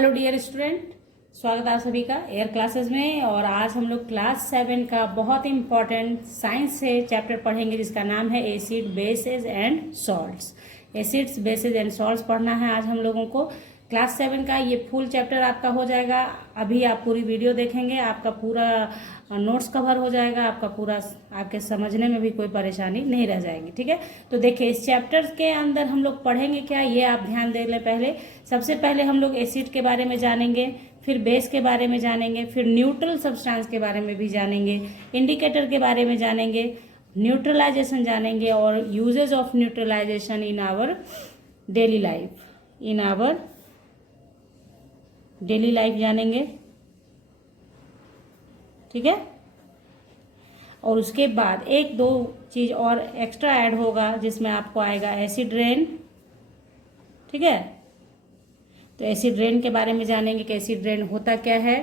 Hello dear student, स्वागत है आप सभी का एयर क्लासेस में। और आज हम लोग क्लास 7 का बहुत इंपॉर्टेंट साइंस से चैप्टर पढ़ेंगे जिसका नाम है acid bases and salts. Acids bases and salts पढ़ना है आज हम लोगों को। क्लास 7 का ये फुल चैप्टर आपका हो जाएगा। अभी आप पूरी वीडियो देखेंगे, आपका पूरा नोट्स कवर हो जाएगा, आपका पूरा आपके समझने में भी कोई परेशानी नहीं रह जाएगी। ठीक है, तो देखिए इस चैप्टर के अंदर हम लोग पढ़ेंगे क्या, ये आप ध्यान दे लें। पहले सबसे पहले हम लोग एसिड के बारे में जानेंगे, फिर बेस के बारे में जानेंगे, फिर न्यूट्रल सब्सटेंस के बारे में भी जानेंगे, इंडिकेटर के बारे में जानेंगे, न्यूट्रलाइजेशन जानेंगे और uses of neutralisation in our daily life जानेंगे। ठीक है, और उसके बाद एक दो चीज और एक्स्ट्रा ऐड होगा जिसमें आपको आएगा एसिड रेन। ठीक है, तो एसिड रेन के बारे में जानेंगे कि एसिड रेन होता क्या है।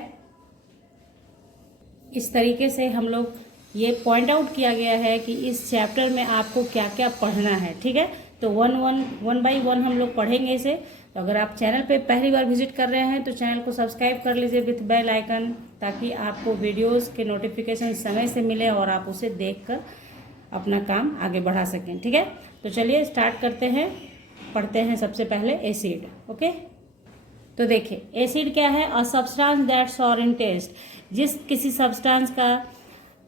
इस तरीके से हम लोग ये पॉइंट आउट किया गया है कि इस चैप्टर में आपको क्या क्या पढ़ना है। ठीक है, तो वन बाई वन हम लोग पढ़ेंगे इसे। तो अगर आप चैनल पे पहली बार विजिट कर रहे हैं तो चैनल को सब्सक्राइब कर लीजिए विथ बेल आइकन, ताकि आपको वीडियोस के नोटिफिकेशन समय से मिले और आप उसे देखकर अपना काम आगे बढ़ा सकें। ठीक है, तो चलिए स्टार्ट करते हैं, पढ़ते हैं सबसे पहले एसिड। ओके, तो देखिए एसिड क्या है। A substance that sour in taste, जिस किसी सब्सटेंस का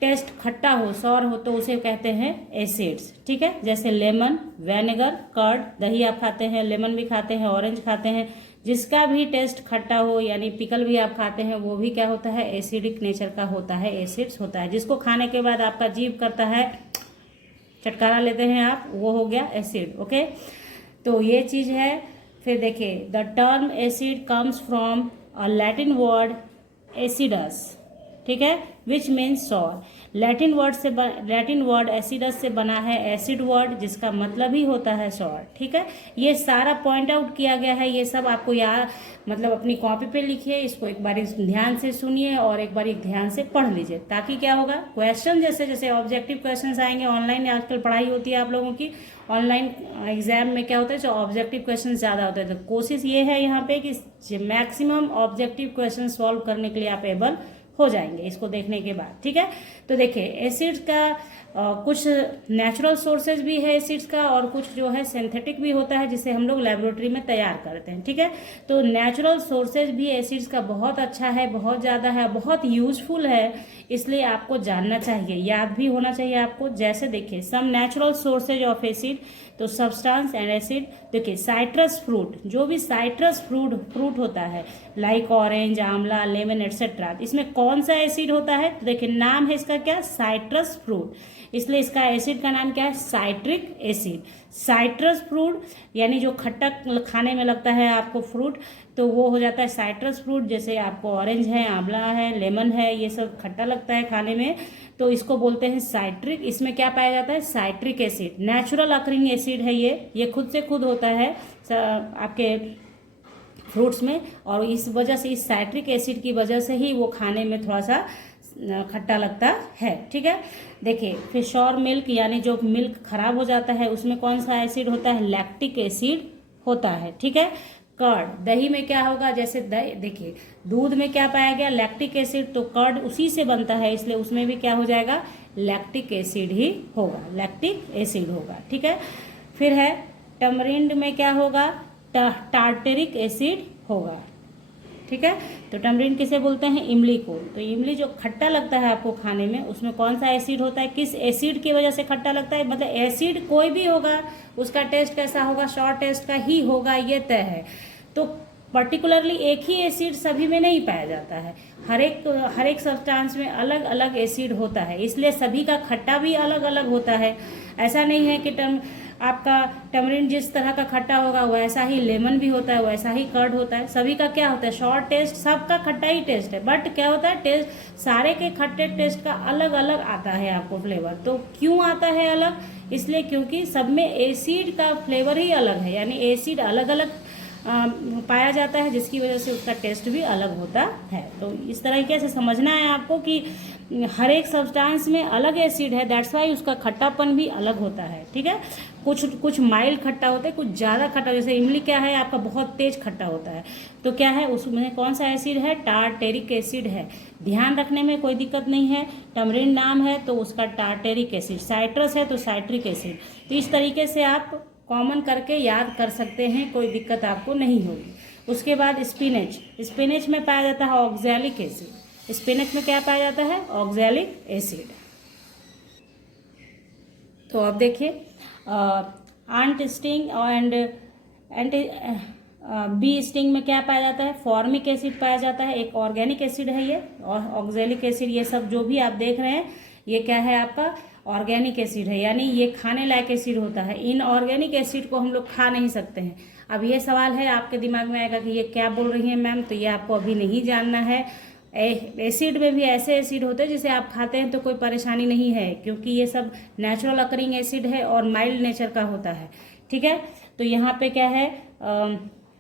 टेस्ट खट्टा हो, सॉर हो, तो उसे कहते हैं एसिड्स। ठीक है, जैसे लेमन, वेनेगर, कर्ड, दही आप खाते हैं, लेमन भी खाते हैं, ऑरेंज खाते हैं, जिसका भी टेस्ट खट्टा हो यानी पिकल भी आप खाते हैं, वो भी क्या होता है, एसिडिक नेचर का होता है, एसिड्स होता है। जिसको खाने के बाद आपका जीभ करता है, चटकारा लेते हैं आप, वो हो गया एसिड। ओके, तो ये चीज है। फिर देखिए the term acid comes from a Latin word acidus. ठीक है, which means sour. Latin word acidus से बना है एसिड वर्ड, जिसका मतलब ही होता है सॉर। ठीक है, ये सारा पॉइंट आउट किया गया है। ये सब आपको याद मतलब अपनी कॉपी पे लिखिए, इसको एक बार ध्यान से सुनिए और एक बार ध्यान से पढ़ लीजिए, ताकि क्या होगा, क्वेश्चन जैसे जैसे ऑब्जेक्टिव क्वेश्चन आएंगे। ऑनलाइन आजकल पढ़ाई होती है आप लोगों की, ऑनलाइन एग्जाम में क्या होता है, जो ऑब्जेक्टिव क्वेश्चन ज्यादा होते हैं। तो कोशिश ये है यहाँ पे कि मैक्सिमम ऑब्जेक्टिव क्वेश्चन सॉल्व करने के लिए आप एबल हो जाएंगे इसको देखने के बाद। ठीक है, तो देखिए एसिड्स का कुछ नेचुरल सोर्सेज भी है एसिड्स का, और कुछ जो है सिंथेटिक भी होता है, जिसे हम लोग लेबोरेटरी में तैयार करते हैं। ठीक है, तो नेचुरल सोर्सेज भी एसिड्स का बहुत अच्छा है, बहुत ज़्यादा है, बहुत यूजफुल है, इसलिए आपको जानना चाहिए, याद भी होना चाहिए आपको। जैसे देखिए some natural sources of acid, तो सब्सटेंस एंड एसिड। देखिए साइट्रस फ्रूट, जो भी साइट्रस फ्रूट होता है लाइक ऑरेंज, आंवला, लेमन एटसेट्रा, इसमें कौन सा एसिड होता है, तो देखिए नाम है इसका क्या, साइट्रस फ्रूट, इसलिए इसका एसिड का नाम क्या है, साइट्रिक एसिड। साइट्रस फ्रूट यानी जो खट्टा खाने में लगता है आपको फ्रूट, तो वो हो जाता है साइट्रस फ्रूट। जैसे आपको ऑरेंज है, आंवला है, लेमन है, ये सब खट्टा लगता है खाने में, तो इसको बोलते हैं साइट्रिक। इसमें क्या पाया जाता है, citric acid. Natural occurring acid है ये खुद से खुद होता है आपके फ्रूट्स में, और इस वजह से, इस साइट्रिक एसिड की वजह से ही वो खाने में थोड़ा सा खट्टा लगता है। ठीक है, देखिए फिर श्योर मिल्क यानी जो मिल्क खराब हो जाता है, उसमें कौन सा एसिड होता है, लैक्टिक एसिड होता है। ठीक है, कर्ड, दही में क्या होगा, जैसे देखिए दूध में क्या पाया गया, लैक्टिक एसिड, तो कर्ड उसी से बनता है, इसलिए उसमें भी क्या हो जाएगा, लैक्टिक एसिड ही होगा, लैक्टिक एसिड होगा। ठीक है, फिर है टमरिंड में क्या होगा, टार्टेरिक एसिड होगा। ठीक है, तो टमरिंड किसे बोलते हैं, इमली को। तो इमली जो खट्टा लगता है आपको खाने में, उसमें कौन सा एसिड होता है, किस एसिड की वजह से खट्टा लगता है, मतलब एसिड कोई भी होगा उसका टेस्ट कैसा होगा, शॉर्ट टेस्ट का ही होगा, ये तय है। तो पर्टिकुलरली एक ही एसिड सभी में नहीं पाया जाता है, हर एक सब्सटेंस में अलग अलग एसिड होता है, इसलिए सभी का खट्टा भी अलग अलग होता है। ऐसा नहीं है कि आपका टमरिंड जिस तरह का खट्टा होगा वैसा ही लेमन भी होता है, वैसा ही कर्ड होता है। सभी का क्या होता है, शॉर्ट टेस्ट, सबका खट्टा ही टेस्ट है, बट क्या होता है, टेस्ट सारे के खट्टे टेस्ट का अलग अलग आता है आपको फ्लेवर। तो क्यों आता है अलग, इसलिए क्योंकि सब में एसिड का फ्लेवर ही अलग है, यानी एसिड अलग अलग पाया जाता है, जिसकी वजह से उसका टेस्ट भी अलग होता है। तो इस तरीके से समझना है आपको कि हर एक सब्सटेंस में अलग एसिड है, दैट्स वाई उसका खट्टापन भी अलग होता है। ठीक है, कुछ कुछ माइल्ड खट्टा होता है, कुछ ज़्यादा खट्टा, जैसे इमली क्या है आपका बहुत तेज खट्टा होता है, तो क्या है उसमें कौन सा एसिड है, टार्टेरिक एसिड है। ध्यान रखने में कोई दिक्कत नहीं है, टमरिन नाम है तो उसका टार्टेरिक एसिड, साइट्रस है तो साइट्रिक एसिड। तो इस तरीके से आप कॉमन करके याद कर सकते हैं, कोई दिक्कत आपको नहीं होगी। उसके बाद स्पिनच, स्पिनच में पाया जाता है ऑक्सैलिक एसिड। स्पिनच में क्या पाया जाता है, ऑक्सैलिक एसिड। तो अब देखिए ant sting and bee sting में क्या पाया जाता है, फॉर्मिक एसिड पाया जाता है, एक ऑर्गेनिक एसिड है ये, और ऑक्सैलिक एसिड, ये सब जो भी आप देख रहे हैं ये क्या है आपका ऑर्गेनिक एसिड है, यानी ये खाने लायक एसिड होता है। इन ऑर्गेनिक एसिड को हम लोग खा नहीं सकते हैं। अब ये सवाल है आपके दिमाग में आएगा कि ये क्या बोल रही हैं मैम, तो ये आपको अभी नहीं जानना है। एसिड में भी ऐसे एसिड होते हैं जिसे आप खाते हैं तो कोई परेशानी नहीं है, क्योंकि ये सब नेचुरल अकरिंग एसिड है और माइल्ड नेचर का होता है, ठीक है। तो यहाँ पे क्या है,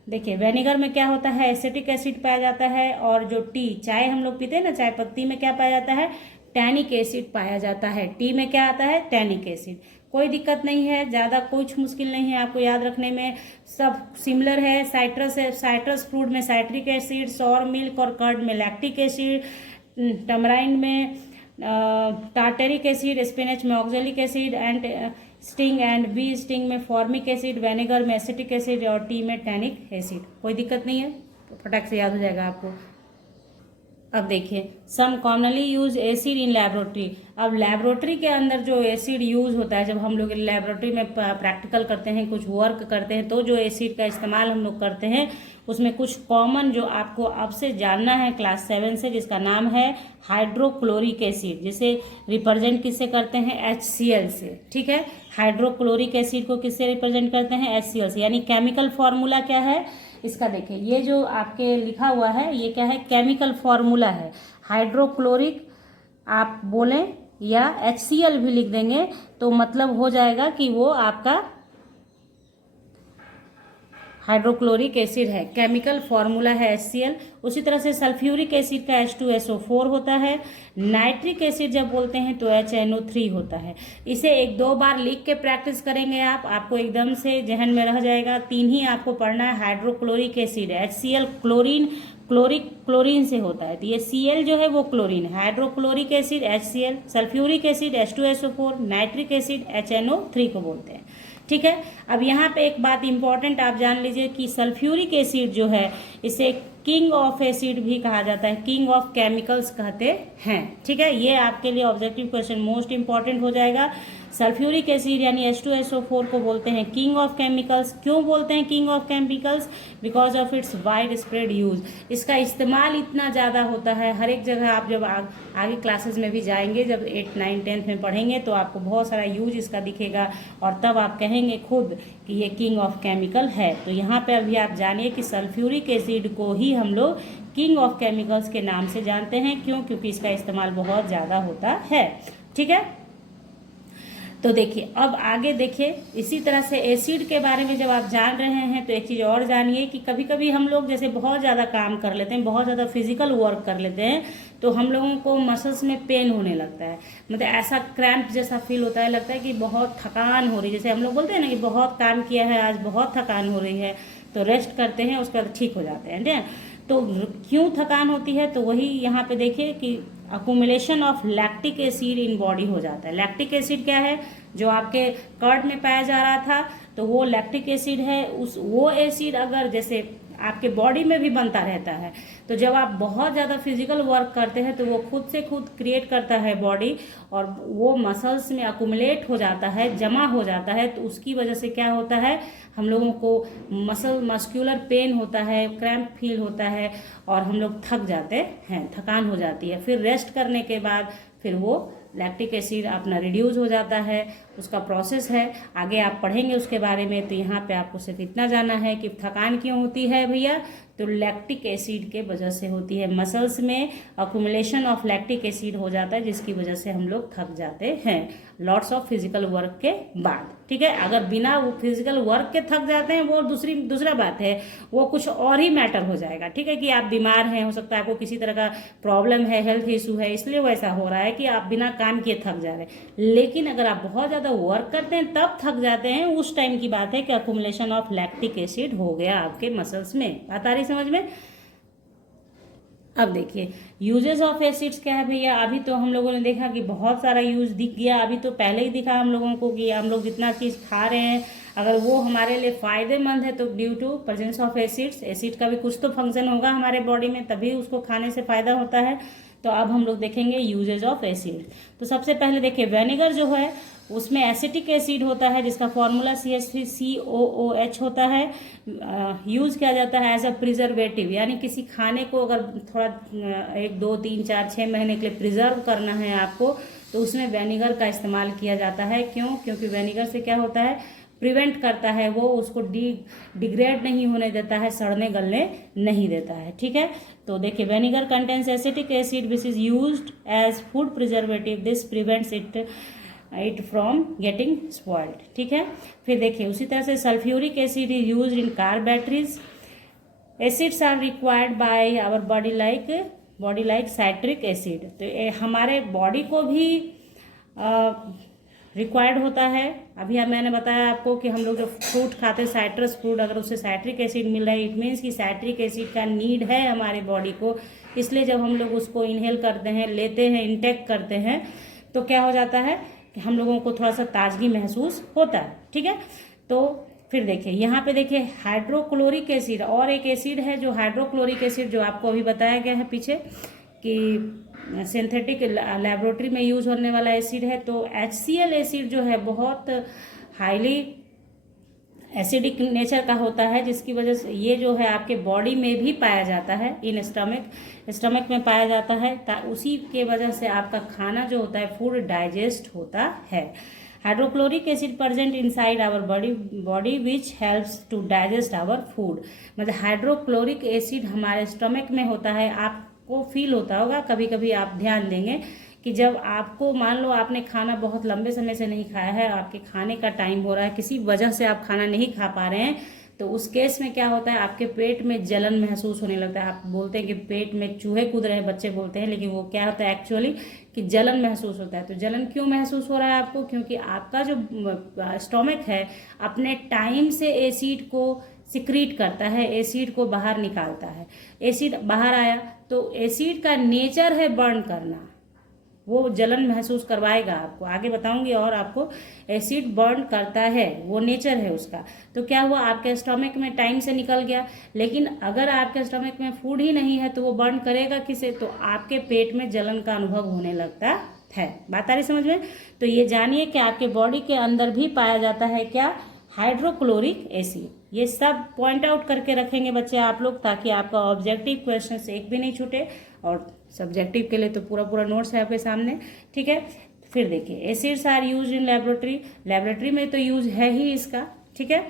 देखिए वेनेगर में क्या होता है, एसिटिक एसिड पाया जाता है, और जो टी चाय हम लोग पीते हैं ना, चाय पत्ती में क्या पाया जाता है, टैनिक एसिड पाया जाता है। टी में क्या आता है, टैनिक एसिड। कोई दिक्कत नहीं है, ज़्यादा कुछ मुश्किल नहीं है आपको याद रखने में, सब सिमिलर है। साइट्रस है, साइट्रस फ्रूट में साइट्रिक एसिड, सॉर मिल्क और कर्ड में लैक्टिक एसिड, टमराइन में टार्टेरिक एसिड, स्पिनच में oxalic acid, ant sting and bee sting में फॉर्मिक एसिड, वेनेगर में एसिटिक एसिड और टी में टैनिक एसिड। कोई दिक्कत नहीं है, तो फटाक से याद हो जाएगा आपको। अब देखिए some commonly use acid in laboratory. अब लेबोरेटरी के अंदर जो एसिड यूज होता है, जब हम लोग लेबोरेटरी में प्रैक्टिकल करते हैं, कुछ वर्क करते हैं, तो जो एसिड का इस्तेमाल हम लोग करते हैं उसमें कुछ कॉमन जो आपको अब से जानना है क्लास 7 से, जिसका नाम है हाइड्रोक्लोरिक एसिड, जिसे रिप्रेजेंट किससे करते हैं, HCl से, ठीक है। हाइड्रोक्लोरिक एसिड को किससे रिप्रेजेंट करते हैं, HCl से। यानी केमिकल फॉर्मूला क्या है इसका, देखिए ये जो आपके लिखा हुआ है ये क्या है, केमिकल फॉर्मूला है। हाइड्रोक्लोरिक आप बोलें या HCl भी लिख देंगे तो मतलब हो जाएगा कि वो आपका हाइड्रोक्लोरिक एसिड है, केमिकल फॉर्मूला है HCl। उसी तरह से सल्फ्यूरिक एसिड का H2SO4 होता है। नाइट्रिक एसिड जब बोलते हैं तो HNO3 होता है। इसे 1-2 बार लिख के प्रैक्टिस करेंगे आप, आपको एकदम से जहन में रह जाएगा। 3 ही आपको पढ़ना है, hydrochloric acid, HCl chlorine, chlorine से होता है, तो ये Cl जो है वो क्लोरीन है। Hydrochloric acid HCl, sulphuric acid H2SO4, nitric acid HNO3 को बोलते हैं, ठीक है। अब यहाँ पे एक बात इंपॉर्टेंट आप जान लीजिए कि सल्फ्यूरिक एसिड जो है इसे किंग ऑफ एसिड भी कहा जाता है, किंग ऑफ केमिकल्स कहते हैं, ठीक है। ये आपके लिए ऑब्जेक्टिव क्वेश्चन मोस्ट इंपॉर्टेंट हो जाएगा। सल्फ्यूरिक एसिड यानी H2SO4 को बोलते हैं किंग ऑफ केमिकल्स। क्यों बोलते हैं king of chemicals, because of its wide spread use. इसका इस्तेमाल इतना ज़्यादा होता है हर एक जगह। आप जब आगे क्लासेस में भी जाएंगे, जब 8, 9, 10 में पढ़ेंगे तो आपको बहुत सारा यूज इसका दिखेगा, और तब आप कहेंगे खुद कि ये किंग ऑफ केमिकल है। तो यहाँ पे अभी आप जानिए कि सल्फ्यूरिक एसिड को ही हम लोग किंग ऑफ केमिकल्स के नाम से जानते हैं। क्यों, क्योंकि इसका इस्तेमाल बहुत ज़्यादा होता है, ठीक है। तो देखिए अब आगे देखिए, इसी तरह से एसिड के बारे में जब आप जान रहे हैं तो एक चीज़ और जानिए कि कभी कभी हम लोग जैसे बहुत ज़्यादा काम कर लेते हैं, बहुत ज़्यादा फिजिकल वर्क कर लेते हैं, तो हम लोगों को मसल्स में पेन होने लगता है, मतलब ऐसा क्रैम्प जैसा फील होता है, लगता है कि बहुत थकान हो रही है। जैसे हम लोग बोलते हैं ना कि बहुत काम किया है आज, बहुत थकान हो रही है, तो रेस्ट करते हैं, उसके बाद ठीक हो जाते हैं, ठीक है। तो क्यों थकान होती है, तो वही यहाँ पे देखिए कि accumulation of lactic acid in body हो जाता है। लैक्टिक एसिड क्या है, जो आपके कर्ड में पाया जा रहा था, तो वो लैक्टिक एसिड है। वो एसिड अगर जैसे आपके बॉडी में भी बनता रहता है, तो जब आप बहुत ज़्यादा फिजिकल वर्क करते हैं तो वो खुद से खुद क्रिएट करता है बॉडी, और वो मसल्स में अकुमुलेट हो जाता है, जमा हो जाता है। तो उसकी वजह से क्या होता है, हम लोगों को मस्कुलर पेन होता है, क्रैम्प फील होता है, और हम लोग थक जाते हैं, थकान हो जाती है। फिर रेस्ट करने के बाद फिर वो लैक्टिक एसिड अपना रिड्यूस हो जाता है, उसका प्रोसेस है, आगे आप पढ़ेंगे उसके बारे में। तो यहाँ पे आपको सिर्फ इतना जानना है कि थकान क्यों होती है भैया, तो लैक्टिक एसिड के वजह से होती है। मसल्स में अकुमुलेशन ऑफ लैक्टिक एसिड हो जाता है, जिसकी वजह से हम लोग थक जाते हैं लॉट्स ऑफ फिजिकल वर्क के बाद। ठीक है। अगर बिना वो फिजिकल वर्क के थक जाते हैं वो दूसरा बात है, वो कुछ और ही मैटर हो जाएगा, ठीक है। कि आप बीमार हैं, हो सकता है आपको किसी तरह का प्रॉब्लम है, हेल्थ इशू है, इसलिए वो ऐसा हो रहा है कि आप बिना काम किए थक जा रहे हैं। लेकिन अगर आप बहुत ज़्यादा वर्क करते हैं तब थक जाते हैं, उस टाइम की बात है कि अकुमुलेशन ऑफ लैक्टिक एसिड हो गया आपके मसल्स में। बात आ रही समझ में। अब देखिए यूजेस ऑफ एसिड्स क्या है भैया। अभी तो हम लोगों ने देखा कि बहुत सारा यूज दिख गया, अभी तो पहले ही दिखा हम लोगों को कि हम लोग जितना चीज़ खा रहे हैं अगर वो हमारे लिए फायदेमंद है तो due to presence of acids, acid का भी कुछ तो फंक्शन होगा हमारे बॉडी में, तभी उसको खाने से फायदा होता है। तो अब हम लोग देखेंगे यूजेज ऑफ एसिड। तो सबसे पहले देखिए वेनेगर जो है उसमें एसिटिक एसिड होता है जिसका फॉर्मूला CH3COOH होता है। यूज किया जाता है एज अ प्रिजर्वेटिव, यानी किसी खाने को अगर थोड़ा 1 2 3 4 6 महीने के लिए प्रिजर्व करना है आपको, तो उसमें वेनेगर का इस्तेमाल किया जाता है। क्यों? क्योंकि वेनेगर से क्या होता है, प्रिवेंट करता है, वो उसको डिग्रेड नहीं होने देता है, सड़ने गलने नहीं देता है, ठीक है। तो देखिए vinegar contains acetic acid which is used as food preservative, this prevents it from getting spoiled, ठीक है। फिर देखिए उसी तरह से sulphuric acid is used in car batteries. Acids are required by our body like citric acid. तो हमारे body को भी रिक्वायर्ड होता है। अभी मैंने बताया आपको कि हम लोग जो फ्रूट खाते हैं साइट्रस फ्रूट, अगर उससे साइट्रिक एसिड मिल रहा है इट मीन्स कि साइट्रिक एसिड का नीड है हमारे बॉडी को। इसलिए जब हम लोग उसको इनहेल करते हैं, लेते हैं, इंटेक करते हैं, तो क्या हो जाता है कि हम लोगों को थोड़ा सा ताजगी महसूस होता है, ठीक है। तो फिर देखिए यहाँ पे देखिए हाइड्रोक्लोरिक एसिड, और एक एसिड है जो हाइड्रोक्लोरिक एसिड जो आपको अभी बताया गया है पीछे कि सिंथेटिक लैबोरेटरी में यूज होने वाला एसिड है। तो HCl एसिड जो है बहुत हाईली एसिडिक नेचर का होता है, जिसकी वजह से ये जो है आपके बॉडी में भी पाया जाता है, इन स्टमक में पाया जाता है। उसी के वजह से आपका खाना जो होता है फूड डाइजेस्ट होता है। Hydrochloric acid present inside our body which helps to digest our food. मतलब हाइड्रोक्लोरिक एसिड हमारे स्टमक में होता है। आपको फील होता होगा, कभी कभी आप ध्यान देंगे कि जब आपको मान लो आपने खाना बहुत लंबे समय से नहीं खाया है, आपके खाने का टाइम हो रहा है, किसी वजह से आप खाना नहीं खा पा रहे हैं, तो उस केस में क्या होता है आपके पेट में जलन महसूस होने लगता है। आप बोलते हैं कि पेट में चूहे कूद रहे हैं, बच्चे बोलते हैं, लेकिन वो क्या होता है एक्चुअली कि जलन महसूस होता है। तो जलन क्यों महसूस हो रहा है आपको? क्योंकि आपका जो स्टोमक है अपने टाइम से एसिड को सिक्रीट करता है, एसिड को बाहर निकालता है। एसिड बाहर आया तो एसिड का नेचर है बर्न करना, वो जलन महसूस करवाएगा आपको, आगे बताऊंगी। और आपको एसिड बर्न करता है, वो नेचर है उसका। तो क्या हुआ, आपके स्टमक में टाइम से निकल गया, लेकिन अगर आपके स्टमक में फूड ही नहीं है तो वो बर्न करेगा किसे? तो आपके पेट में जलन का अनुभव होने लगता है। बात आ रही समझ में? तो ये जानिए कि आपके बॉडी के अंदर भी पाया जाता है क्या, हाइड्रोक्लोरिक एसिड। ये सब पॉइंट आउट करके रखेंगे बच्चे आप लोग, ताकि आपका ऑब्जेक्टिव क्वेश्चन एक भी नहीं छूटे, और सब्जेक्टिव के लिए तो पूरा नोट्स है आपके सामने, ठीक है। फिर देखिए acids are use in laboratory में तो यूज है ही इसका, ठीक है।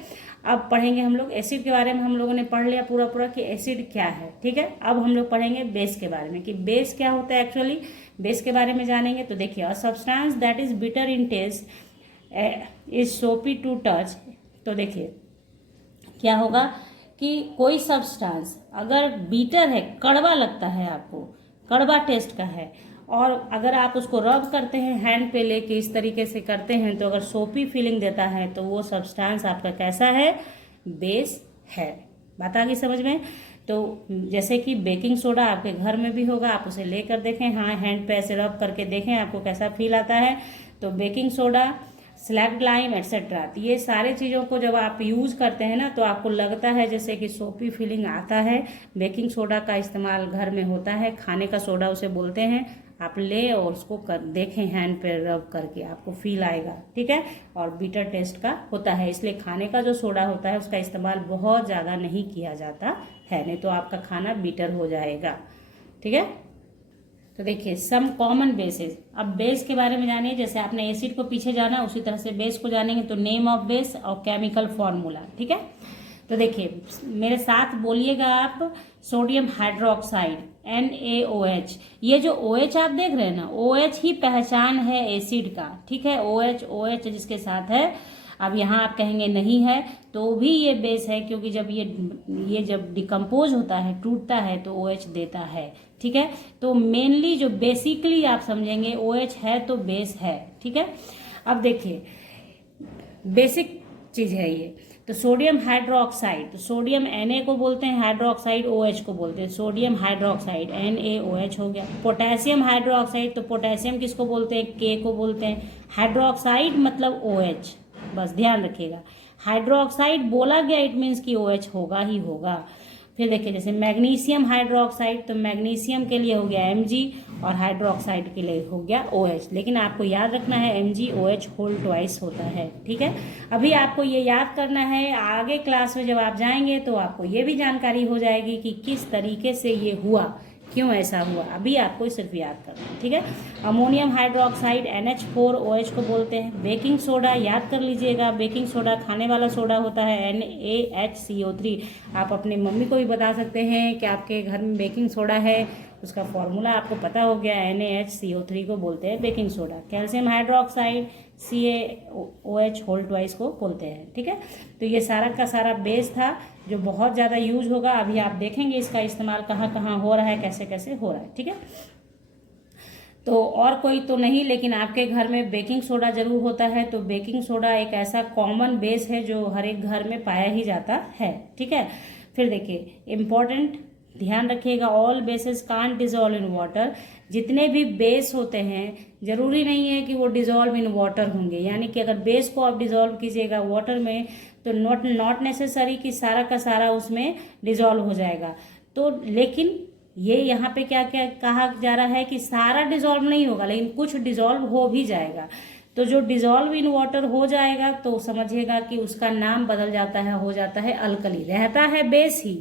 अब पढ़ेंगे हम लोग एसिड के बारे में, हम लोगों ने पढ़ लिया पूरा कि एसिड क्या है, ठीक है। अब हम लोग पढ़ेंगे बेस के बारे में कि बेस क्या होता है एक्चुअली, बेस के बारे में जानेंगे। तो देखिए a substance that is bitter in taste is soapy to touch. तो देखिए क्या होगा कि कोई सब्सटेंस अगर बीटर है, कड़वा लगता है आपको, कड़वा टेस्ट का है, और अगर आप उसको रब करते हैं हैंड पे लेके इस तरीके से करते हैं, तो अगर सोपी फीलिंग देता है तो वो सब्सटेंस आपका कैसा है, बेस है। बात आ गई समझ में? तो जैसे कि बेकिंग सोडा आपके घर में भी होगा, आप उसे लेकर देखें, हाँ हैंड पे ऐसे रब करके देखें आपको कैसा फील आता है। तो baking soda, slaked lime etcetera, ये सारे चीज़ों को जब आप यूज़ करते हैं ना तो आपको लगता है जैसे कि सोपी फीलिंग आता है। बेकिंग सोडा का इस्तेमाल घर में होता है, खाने का सोडा उसे बोलते हैं। आप ले और उसको देखें हैंड पे रब करके, आपको फील आएगा, ठीक है। और बीटर टेस्ट का होता है, इसलिए खाने का जो सोडा होता है उसका इस्तेमाल बहुत ज़्यादा नहीं किया जाता है, नहीं तो आपका खाना बीटर हो जाएगा, ठीक है। तो देखिए सम कॉमन बेसेस। अब बेस के बारे में जानिए, जैसे आपने एसिड को पीछे जाना उसी तरह से बेस को जानेंगे। तो नेम ऑफ बेस और केमिकल फॉर्मूला, ठीक है। तो देखिए मेरे साथ बोलिएगा आप, सोडियम हाइड्रोक्साइड NaOH। ये जो OH आप देख रहे हैं ना, OH ही पहचान है एसिड का, ठीक है। OH जिसके साथ है अब यहाँ आप कहेंगे नहीं है तो भी ये बेस है, क्योंकि जब ये जब डिकम्पोज होता है, टूटता है, तो OH देता है। ठीक है, तो मेनली जो बेसिकली आप समझेंगे OH है तो बेस है। ठीक है, अब देखिए बेसिक चीज है ये। तो सोडियम हाइड्रोक्साइड, तो सोडियम Na को बोलते हैं, हाइड्रोक्साइड OH को बोलते हैं, सोडियम हाइड्रोक्साइड NaOH हो गया। पोटेशियम हाइड्रोक्साइड, तो पोटेशियम किसको बोलते हैं, K को बोलते हैं। हाइड्रोक्साइड मतलब OH, बस ध्यान रखिएगा, हाइड्रोक्साइड बोला गया इट मीन्स कि OH होगा ही होगा। फिर देखिए जैसे मैग्नीशियम हाइड्रोक्साइड, तो मैग्नीशियम के लिए हो गया Mg और हाइड्रोक्साइड के लिए हो गया OH, लेकिन आपको याद रखना है MgOH होल ट्वाइस होता है। ठीक है, अभी आपको ये याद करना है, आगे क्लास में जब आप जाएंगे तो आपको ये भी जानकारी हो जाएगी कि किस तरीके से ये हुआ, क्यों ऐसा हुआ, अभी आपको सिर्फ याद करना है। ठीक है, अमोनियम हाइड्रोक्साइड NH4OH को बोलते हैं। बेकिंग सोडा याद कर लीजिएगा, बेकिंग सोडा खाने वाला सोडा होता है NaHCO3। आप अपनी मम्मी को भी बता सकते हैं कि आपके घर में बेकिंग सोडा है, उसका फॉर्मूला आपको पता हो गया, NaHCO3 को बोलते हैं baking soda. Calcium hydroxide CaOH whole twice को बोलते हैं। ठीक है, तो ये सारा का सारा बेस था जो बहुत ज़्यादा यूज होगा। अभी आप देखेंगे इसका इस्तेमाल कहाँ कहाँ हो रहा है, कैसे कैसे हो रहा है। ठीक है, तो और कोई तो नहीं, लेकिन आपके घर में बेकिंग सोडा जरूर होता है। तो बेकिंग सोडा एक ऐसा कॉमन बेस है जो हर एक घर में पाया ही जाता है। ठीक है, फिर देखिए इम्पोर्टेंट ध्यान रखिएगा, all bases can't dissolve in water. जितने भी बेस होते हैं जरूरी नहीं है कि वो डिजोल्व इन वाटर होंगे, यानी कि अगर बेस को आप डिजोल्व कीजिएगा वाटर में तो नॉट नेसेसरी कि सारा का सारा उसमें डिजोल्व हो जाएगा। तो लेकिन ये यहाँ पे क्या क्या कहा जा रहा है कि सारा डिजोल्व नहीं होगा, लेकिन कुछ डिजोल्व हो भी जाएगा। तो जो डिजोल्व इन वाटर हो जाएगा तो समझिएगा कि उसका नाम बदल जाता है, हो जाता है अल्कली। रहता है बेस ही,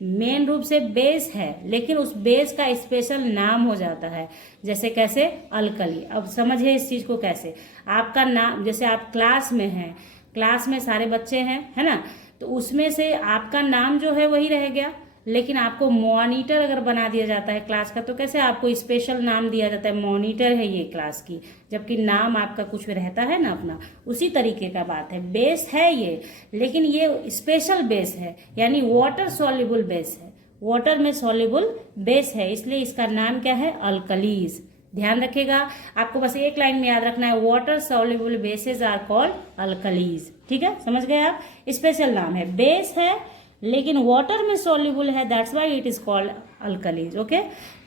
मेन रूप से बेस है, लेकिन उस बेस का स्पेशल नाम हो जाता है। जैसे कैसे, अल्कली। अब समझिए इस चीज को कैसे, आपका नाम, जैसे आप क्लास में हैं, क्लास में सारे बच्चे हैं, है ना, तो उसमें से आपका नाम जो है वही रह गया, लेकिन आपको मॉनिटर अगर बना दिया जाता है क्लास का तो कैसे आपको स्पेशल नाम दिया जाता है, मॉनिटर है ये क्लास की, जबकि नाम आपका कुछ रहता है ना अपना। उसी तरीके का बात है, बेस है ये, लेकिन ये स्पेशल बेस है, यानी वाटर सॉल्युबल बेस है, वाटर में सॉल्युबल बेस है, इसलिए इसका नाम क्या है, अल्कलीज। ध्यान रखिएगा, आपको बस एक लाइन में याद रखना है, water soluble bases are called alkalis. ठीक है, समझ गए आप, स्पेशल नाम है, बेस है लेकिन वाटर में सॉल्युबल है, that's why it is called alkalis. Okay,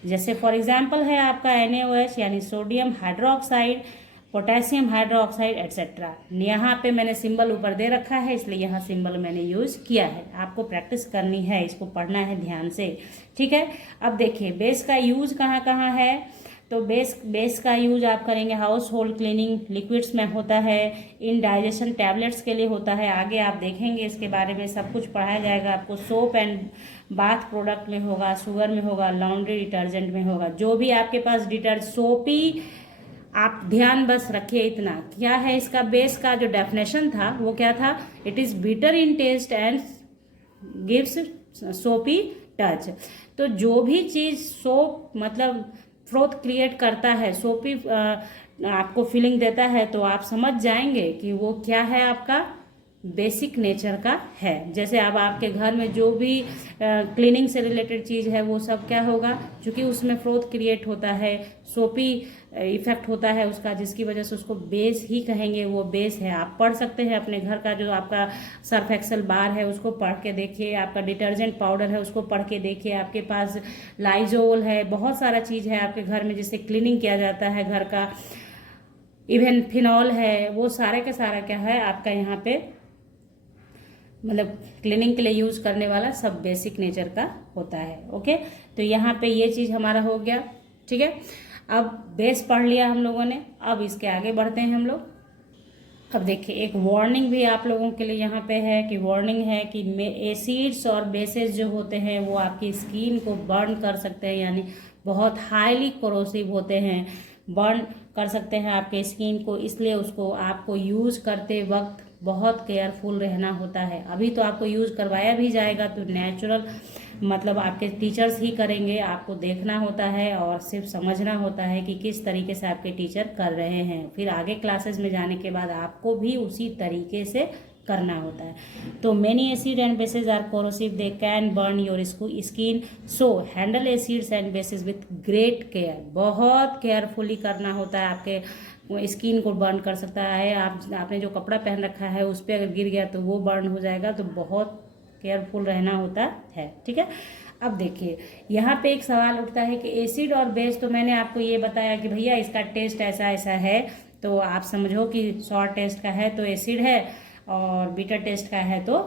जैसे फॉर एग्जांपल है आपका NaOH यानी sodium hydroxide, potassium hydroxide etcetera. यहाँ पे मैंने सिंबल ऊपर दे रखा है, इसलिए यहाँ सिंबल मैंने यूज किया है। आपको प्रैक्टिस करनी है, इसको पढ़ना है ध्यान से। ठीक है, अब देखिए बेस का यूज कहाँ कहाँ है। तो बेस का यूज आप करेंगे हाउस होल्ड क्लीनिंग लिक्विड्स में होता है, इन डाइजेशन टैबलेट्स के लिए होता है। आगे आप देखेंगे इसके बारे में सब कुछ पढ़ाया जाएगा आपको। सोप एंड बाथ प्रोडक्ट में होगा, शुगर में होगा, लॉन्ड्री डिटर्जेंट में होगा, जो भी आपके पास सोपी, आप ध्यान बस रखिए इतना, क्या है इसका बेस का जो डेफिनेशन था वो क्या था, it is bitter in taste and gives soapy touch. तो जो भी चीज सोप मतलब फ्रोथ क्रिएट करता है, सोपी आपको फीलिंग देता है, तो आप समझ जाएंगे कि वो क्या है, आपका बेसिक नेचर का है। जैसे अब आपके घर में जो भी क्लीनिंग से रिलेटेड चीज़ है वो सब क्या होगा, क्योंकि उसमें फ्रोथ क्रिएट होता है, सोपी इफेक्ट होता है उसका, जिसकी वजह से उसको बेस ही कहेंगे, वो बेस है। आप पढ़ सकते हैं अपने घर का जो आपका सर्फ एक्सेल बार है उसको पढ़ के देखिए, आपका डिटर्जेंट पाउडर है उसको पढ़ के देखिए, आपके पास लाइजोल है, बहुत सारा चीज़ है आपके घर में जिससे क्लीनिंग किया जाता है घर का, इवन फिनॉल है, वो सारे का सारा क्या है आपका यहाँ पे मतलब क्लीनिंग के लिए यूज करने वाला सब बेसिक नेचर का होता है। ओके, तो यहाँ पे ये चीज हमारा हो गया। ठीक है, अब बेस पढ़ लिया हम लोगों ने, अब इसके आगे बढ़ते हैं हम लोग। अब देखिए एक वार्निंग भी आप लोगों के लिए यहाँ पे है कि वार्निंग है कि एसिड्स और बेसेस जो होते हैं वो आपकी स्किन को बर्न कर सकते हैं, यानी बहुत हाईली कोरोसिव होते हैं, बर्न कर सकते हैं आपके स्किन को, इसलिए उसको आपको यूज करते वक्त बहुत केयरफुल रहना होता है। अभी तो आपको यूज करवाया भी जाएगा तो नेचुरल मतलब आपके टीचर्स ही करेंगे, आपको देखना होता है और सिर्फ समझना होता है कि किस तरीके से आपके टीचर कर रहे हैं। फिर आगे क्लासेस में जाने के बाद आपको भी उसी तरीके से करना होता है। तो many acid and bases are corrosive, they can burn your skin, so handle acids and bases with great care. बहुत केयरफुली करना होता है, आपके स्किन को बर्न कर सकता है। आपने जो कपड़ा पहन रखा है उस पर अगर गिर गया तो वो बर्न हो जाएगा, तो बहुत केयरफुल रहना होता है, ठीक है। अब देखिए यहाँ पे एक सवाल उठता है कि एसिड और बेस, तो मैंने आपको ये बताया कि भैया इसका टेस्ट ऐसा ऐसा है, तो आप समझो कि सॉर टेस्ट का है तो एसिड है और बीटर टेस्ट का है तो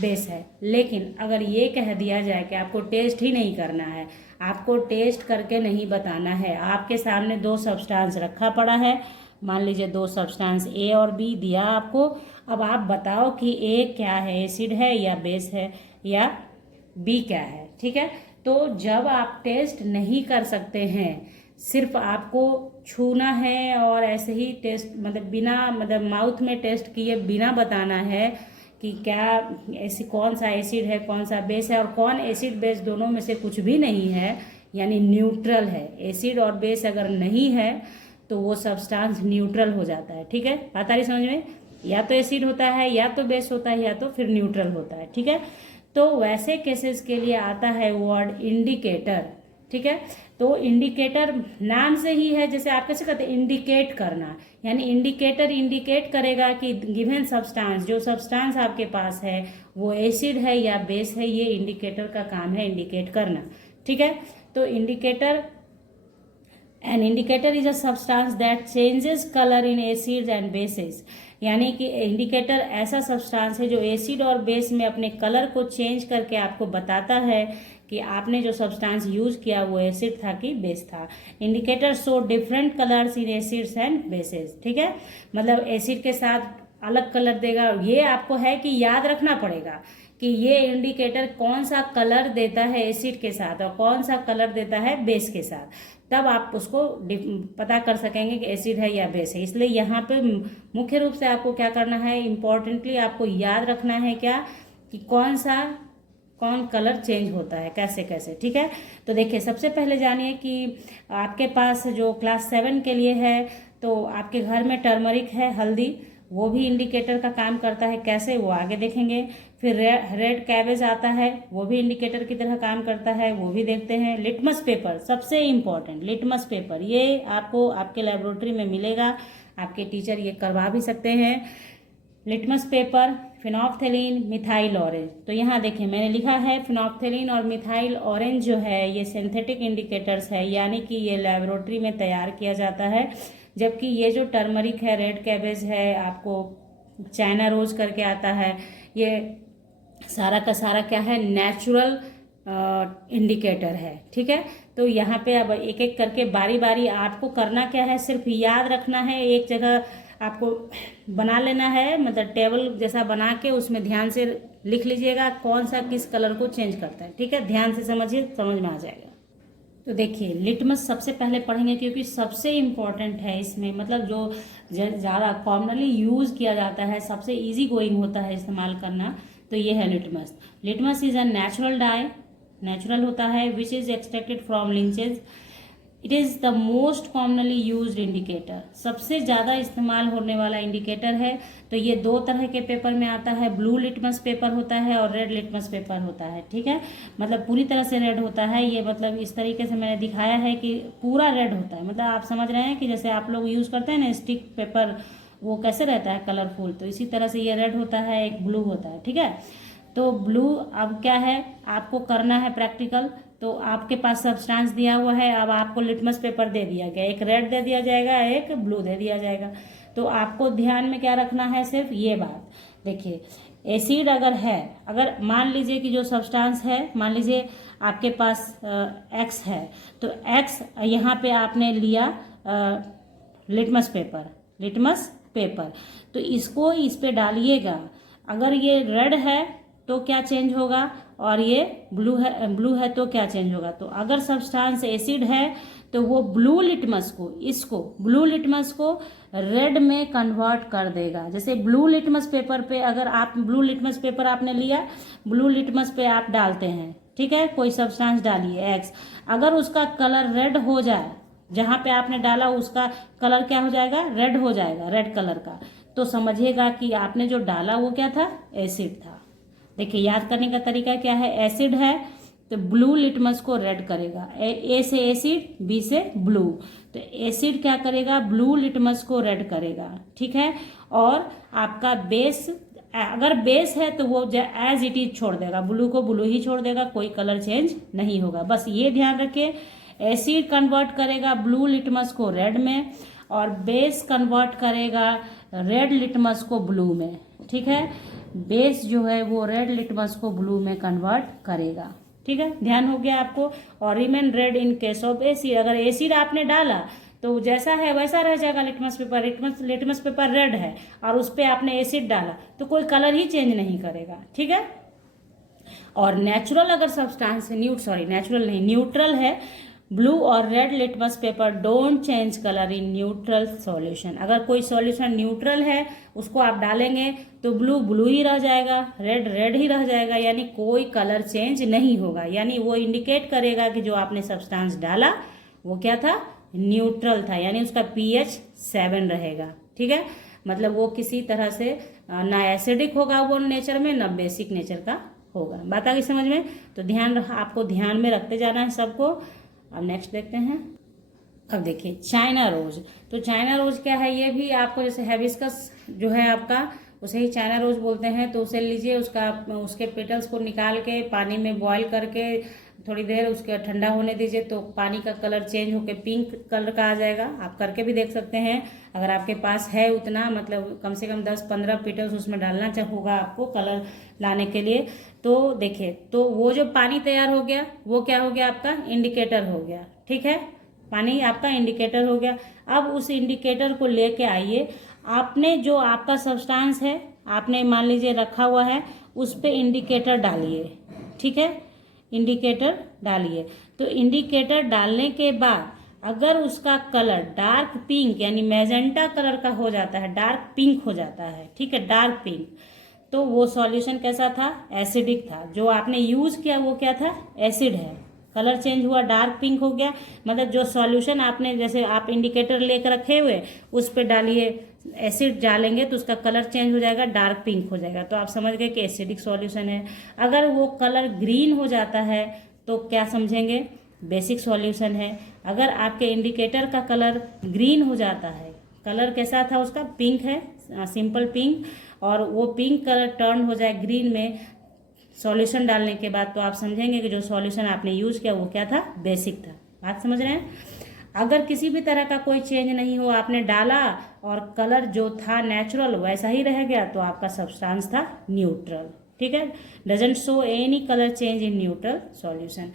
बेस है। लेकिन अगर ये कह दिया जाए कि आपको टेस्ट ही नहीं करना है, आपको टेस्ट करके नहीं बताना है, आपके सामने दो सब्सटेंस रखा पड़ा है, मान लीजिए दो सब्सटेंस ए और बी दिया आपको, अब आप बताओ कि ए क्या है, एसिड है या बेस है या बी क्या है, ठीक है। तो जब आप टेस्ट नहीं कर सकते हैं, सिर्फ आपको छूना है और ऐसे ही टेस्ट मतलब बिना मतलब माउथ में टेस्ट किए बिना बताना है कि क्या ऐसी कौन सा एसिड है कौन सा बेस है, और कौन एसिड बेस दोनों में से कुछ भी नहीं है, यानी न्यूट्रल है। एसिड और बेस अगर नहीं है तो वो सब्सटेंस न्यूट्रल हो जाता है, ठीक है। बात आ रही समझ में? या तो एसिड होता है या तो बेस होता है या तो फिर न्यूट्रल होता है, ठीक है। तो वैसे केसेस के लिए आता है वर्ड इंडिकेटर, ठीक है। तो इंडिकेटर नाम से ही है, जैसे आप कैसे कहते हैं इंडिकेट करना, यानी इंडिकेटर इंडिकेट करेगा कि गिवन सब्सटेंस, जो सब्सटेंस आपके पास है वो एसिड है या बेस है, ये इंडिकेटर का काम है इंडिकेट करना, ठीक है। तो an indicator is a substance that changes colour in acids and bases, यानी कि इंडिकेटर ऐसा सब्सटेंस है जो एसिड और बेस में अपने कलर को चेंज करके आपको बताता है कि आपने जो सब्सटेंस यूज किया वो एसिड था कि बेस था। Indicator show different colours in acids and bases, ठीक है। मतलब एसिड के साथ अलग कलर देगा, ये आपको है कि याद रखना पड़ेगा कि ये इंडिकेटर कौन सा कलर देता है एसिड के साथ और कौन सा कलर देता है बेस के साथ, तब आप उसको पता कर सकेंगे कि एसिड है या बेस है। इसलिए यहाँ पे मुख्य रूप से आपको क्या करना है, इम्पोर्टेंटली आपको याद रखना है क्या कि कौन कलर चेंज होता है कैसे कैसे, ठीक है। तो देखिए सबसे पहले जानिए कि आपके पास जो क्लास 7 के लिए है, तो आपके घर में टर्मरिक है, हल्दी, वो भी इंडिकेटर का काम करता है, कैसे वो आगे देखेंगे। फिर रेड कैबेज आता है, वो भी इंडिकेटर की तरह काम करता है, वो भी देखते हैं। लिटमस पेपर सबसे इम्पोर्टेंट, लिटमस पेपर ये आपको आपके लेबोरेटरी में मिलेगा, आपके टीचर ये करवा भी सकते हैं। लिटमस पेपर, फिनोल्फथेलीन, मिथाइल ऑरेंज, तो यहाँ देखिए मैंने लिखा है फिनोल्फथेलीन और मिथाइल ऑरेंज जो है ये सिंथेटिक इंडिकेटर्स है, यानी कि ये लेबोरेटरी में तैयार किया जाता है। जबकि ये जो टर्मरिक है, रेड कैबेज है, आपको चाइना रोज करके आता है, ये सारा का सारा क्या है, नेचुरल इंडिकेटर है, ठीक है। तो यहाँ पे अब एक एक करके बारी बारी आपको करना क्या है, सिर्फ याद रखना है, एक जगह आपको बना लेना है, मतलब टेबल जैसा बना के उसमें ध्यान से लिख लीजिएगा कौन सा किस कलर को चेंज करता है, ठीक है। ध्यान से समझिए, समझ में आ जाएगा। तो देखिए लिटमस सबसे पहले पढ़ेंगे क्योंकि सबसे इम्पॉर्टेंट है इसमें, मतलब जो ज़्यादा कॉमनली यूज़ किया जाता है, सबसे इजी गोइंग होता है इस्तेमाल करना, तो ये है litmus. Litmus is a natural dye, natural होता है, which is extracted from lichens. It is the most commonly used indicator, सबसे ज़्यादा इस्तेमाल होने वाला इंडिकेटर है। तो ये दो तरह के पेपर में आता है, ब्लू लिटमस पेपर होता है और रेड लिटमस पेपर होता है, ठीक है। मतलब पूरी तरह से रेड होता है ये, मतलब इस तरीके से मैंने दिखाया है कि पूरा रेड होता है, मतलब आप समझ रहे हैं कि जैसे आप लोग यूज़ करते हैं ना स्टिक पेपर, वो कैसे रहता है कलरफुल, तो इसी तरह से ये रेड होता है, एक ब्लू होता है, ठीक है। तो ब्लू अब क्या है, आपको करना है प्रैक्टिकल, तो आपके पास सब्सटेंस दिया हुआ है, अब आपको लिटमस पेपर दे दिया गया, एक रेड दे दिया जाएगा, एक ब्लू दे दिया जाएगा। तो आपको ध्यान में क्या रखना है, सिर्फ ये बात देखिए, एसिड अगर है, अगर मान लीजिए कि जो सब्सटेंस है, मान लीजिए आपके पास एक्स है, तो एक्स यहाँ पे आपने लिया लिटमस पेपर, तो इसको इस पे डालिएगा, अगर ये रेड है तो क्या चेंज होगा, और ये ब्लू है तो क्या चेंज होगा। तो अगर सब्सटेंस एसिड है तो वो ब्लू लिटमस को रेड में कन्वर्ट कर देगा। जैसे ब्लू लिटमस पेपर पे, अगर आप ब्लू लिटमस पेपर आपने लिया, ब्लू लिटमस पे आप डालते हैं, ठीक है, कोई सब्सटेंस डालिए एक्स, अगर उसका कलर रेड हो जाए, जहाँ पे आपने डाला उसका कलर क्या हो जाएगा, रेड हो जाएगा, रेड कलर का, तो समझिएगा कि आपने जो डाला वो क्या था, एसिड था। देखिए याद करने का तरीका क्या है, एसिड है तो ब्लू लिटमस को रेड करेगा, ए से एसिड, बी से ब्लू, तो एसिड क्या करेगा, ब्लू लिटमस को रेड करेगा, ठीक है। और आपका बेस, अगर बेस है तो वो एज इट इज छोड़ देगा, ब्लू को ब्लू ही छोड़ देगा, कोई कलर चेंज नहीं होगा। बस ये ध्यान रखिए, एसिड कन्वर्ट करेगा ब्लू लिटमस को रेड में, और बेस कन्वर्ट करेगा रेड लिटमस को ब्लू में, ठीक है। बेस जो है वो रेड लिटमस को ब्लू में कन्वर्ट करेगा, ठीक है, ध्यान हो गया आपको। और remain red in case of acid, अगर एसिड आपने डाला तो जैसा है वैसा रह जाएगा litmus paper, litmus paper red है और उस पर आपने एसिड डाला तो कोई कलर ही चेंज नहीं करेगा, ठीक है। और नेचुरल अगर सब्सटेंस नेचुरल नहीं, न्यूट्रल है, ब्लू और red litmus paper don't change colour in neutral solution. अगर कोई सॉल्यूशन न्यूट्रल है उसको आप डालेंगे तो ब्लू ब्लू ही रह जाएगा, रेड रेड ही रह जाएगा, यानी कोई कलर चेंज नहीं होगा, यानी वो इंडिकेट करेगा कि जो आपने सब्सटेंस डाला वो क्या था, न्यूट्रल था, यानी उसका pH 7 रहेगा, ठीक है। मतलब वो किसी तरह से ना एसिडिक होगा वो नेचर में, ना बेसिक नेचर का होगा। बात आ गई समझ में? तो आपको ध्यान में रखते जाना है सबको। अब नेक्स्ट देखते हैं। अब देखिए चाइना रोज, तो चाइना रोज क्या है, ये भी आपको जैसे हिबिस्कस जो है आपका, उसे ही चाइना रोज बोलते हैं। तो उसे लीजिए, उसके पेटल्स को निकाल के पानी में बॉईल करके थोड़ी देर उसके ठंडा होने दीजिए, तो पानी का कलर चेंज होकर पिंक कलर का आ जाएगा। आप करके भी देख सकते हैं अगर आपके पास है उतना, मतलब कम से कम 10-15 पेटल्स उसमें डालना होगा आपको कलर लाने के लिए। तो देखिए, तो वो जो पानी तैयार हो गया वो क्या हो गया, आपका इंडिकेटर हो गया, ठीक है, पानी आपका इंडिकेटर हो गया। अब उस इंडिकेटर को लेके आइए, आपने जो आपका सब्सटेंस है आपने मान लीजिए रखा हुआ है, उस पे इंडिकेटर डालिए, ठीक है, इंडिकेटर डालिए। तो इंडिकेटर डालने के बाद अगर उसका कलर डार्क पिंक यानी मैजेंटा कलर का हो जाता है, डार्क पिंक हो जाता है, ठीक है, डार्क पिंक, तो वो सॉल्यूशन कैसा था, एसिडिक था। जो आपने यूज किया वो क्या था, एसिड है, कलर चेंज हुआ, डार्क पिंक हो गया। मतलब जो सॉल्यूशन आपने, जैसे आप इंडिकेटर लेकर रखे हुए उस पर डालिए, एसिड डालेंगे तो उसका कलर चेंज हो जाएगा, डार्क पिंक हो जाएगा, तो आप समझ गए कि एसिडिक सॉल्यूशन है। अगर वो कलर ग्रीन हो जाता है तो क्या समझेंगे, बेसिक सॉल्यूशन है। अगर आपके इंडिकेटर का कलर ग्रीन हो जाता है, कलर कैसा था उसका, पिंक है, सिंपल पिंक, और वो पिंक कलर टर्न हो जाए ग्रीन में सॉल्यूशन डालने के बाद, तो आप समझेंगे कि जो सॉल्यूशन आपने यूज किया वो क्या था, बेसिक था। बात समझ रहे हैं? अगर किसी भी तरह का कोई चेंज नहीं हो, आपने डाला और कलर जो था नेचुरल वैसा ही रह गया, तो आपका सब्सटेंस था न्यूट्रल, ठीक है। Doesn't show any colour change in neutral solution,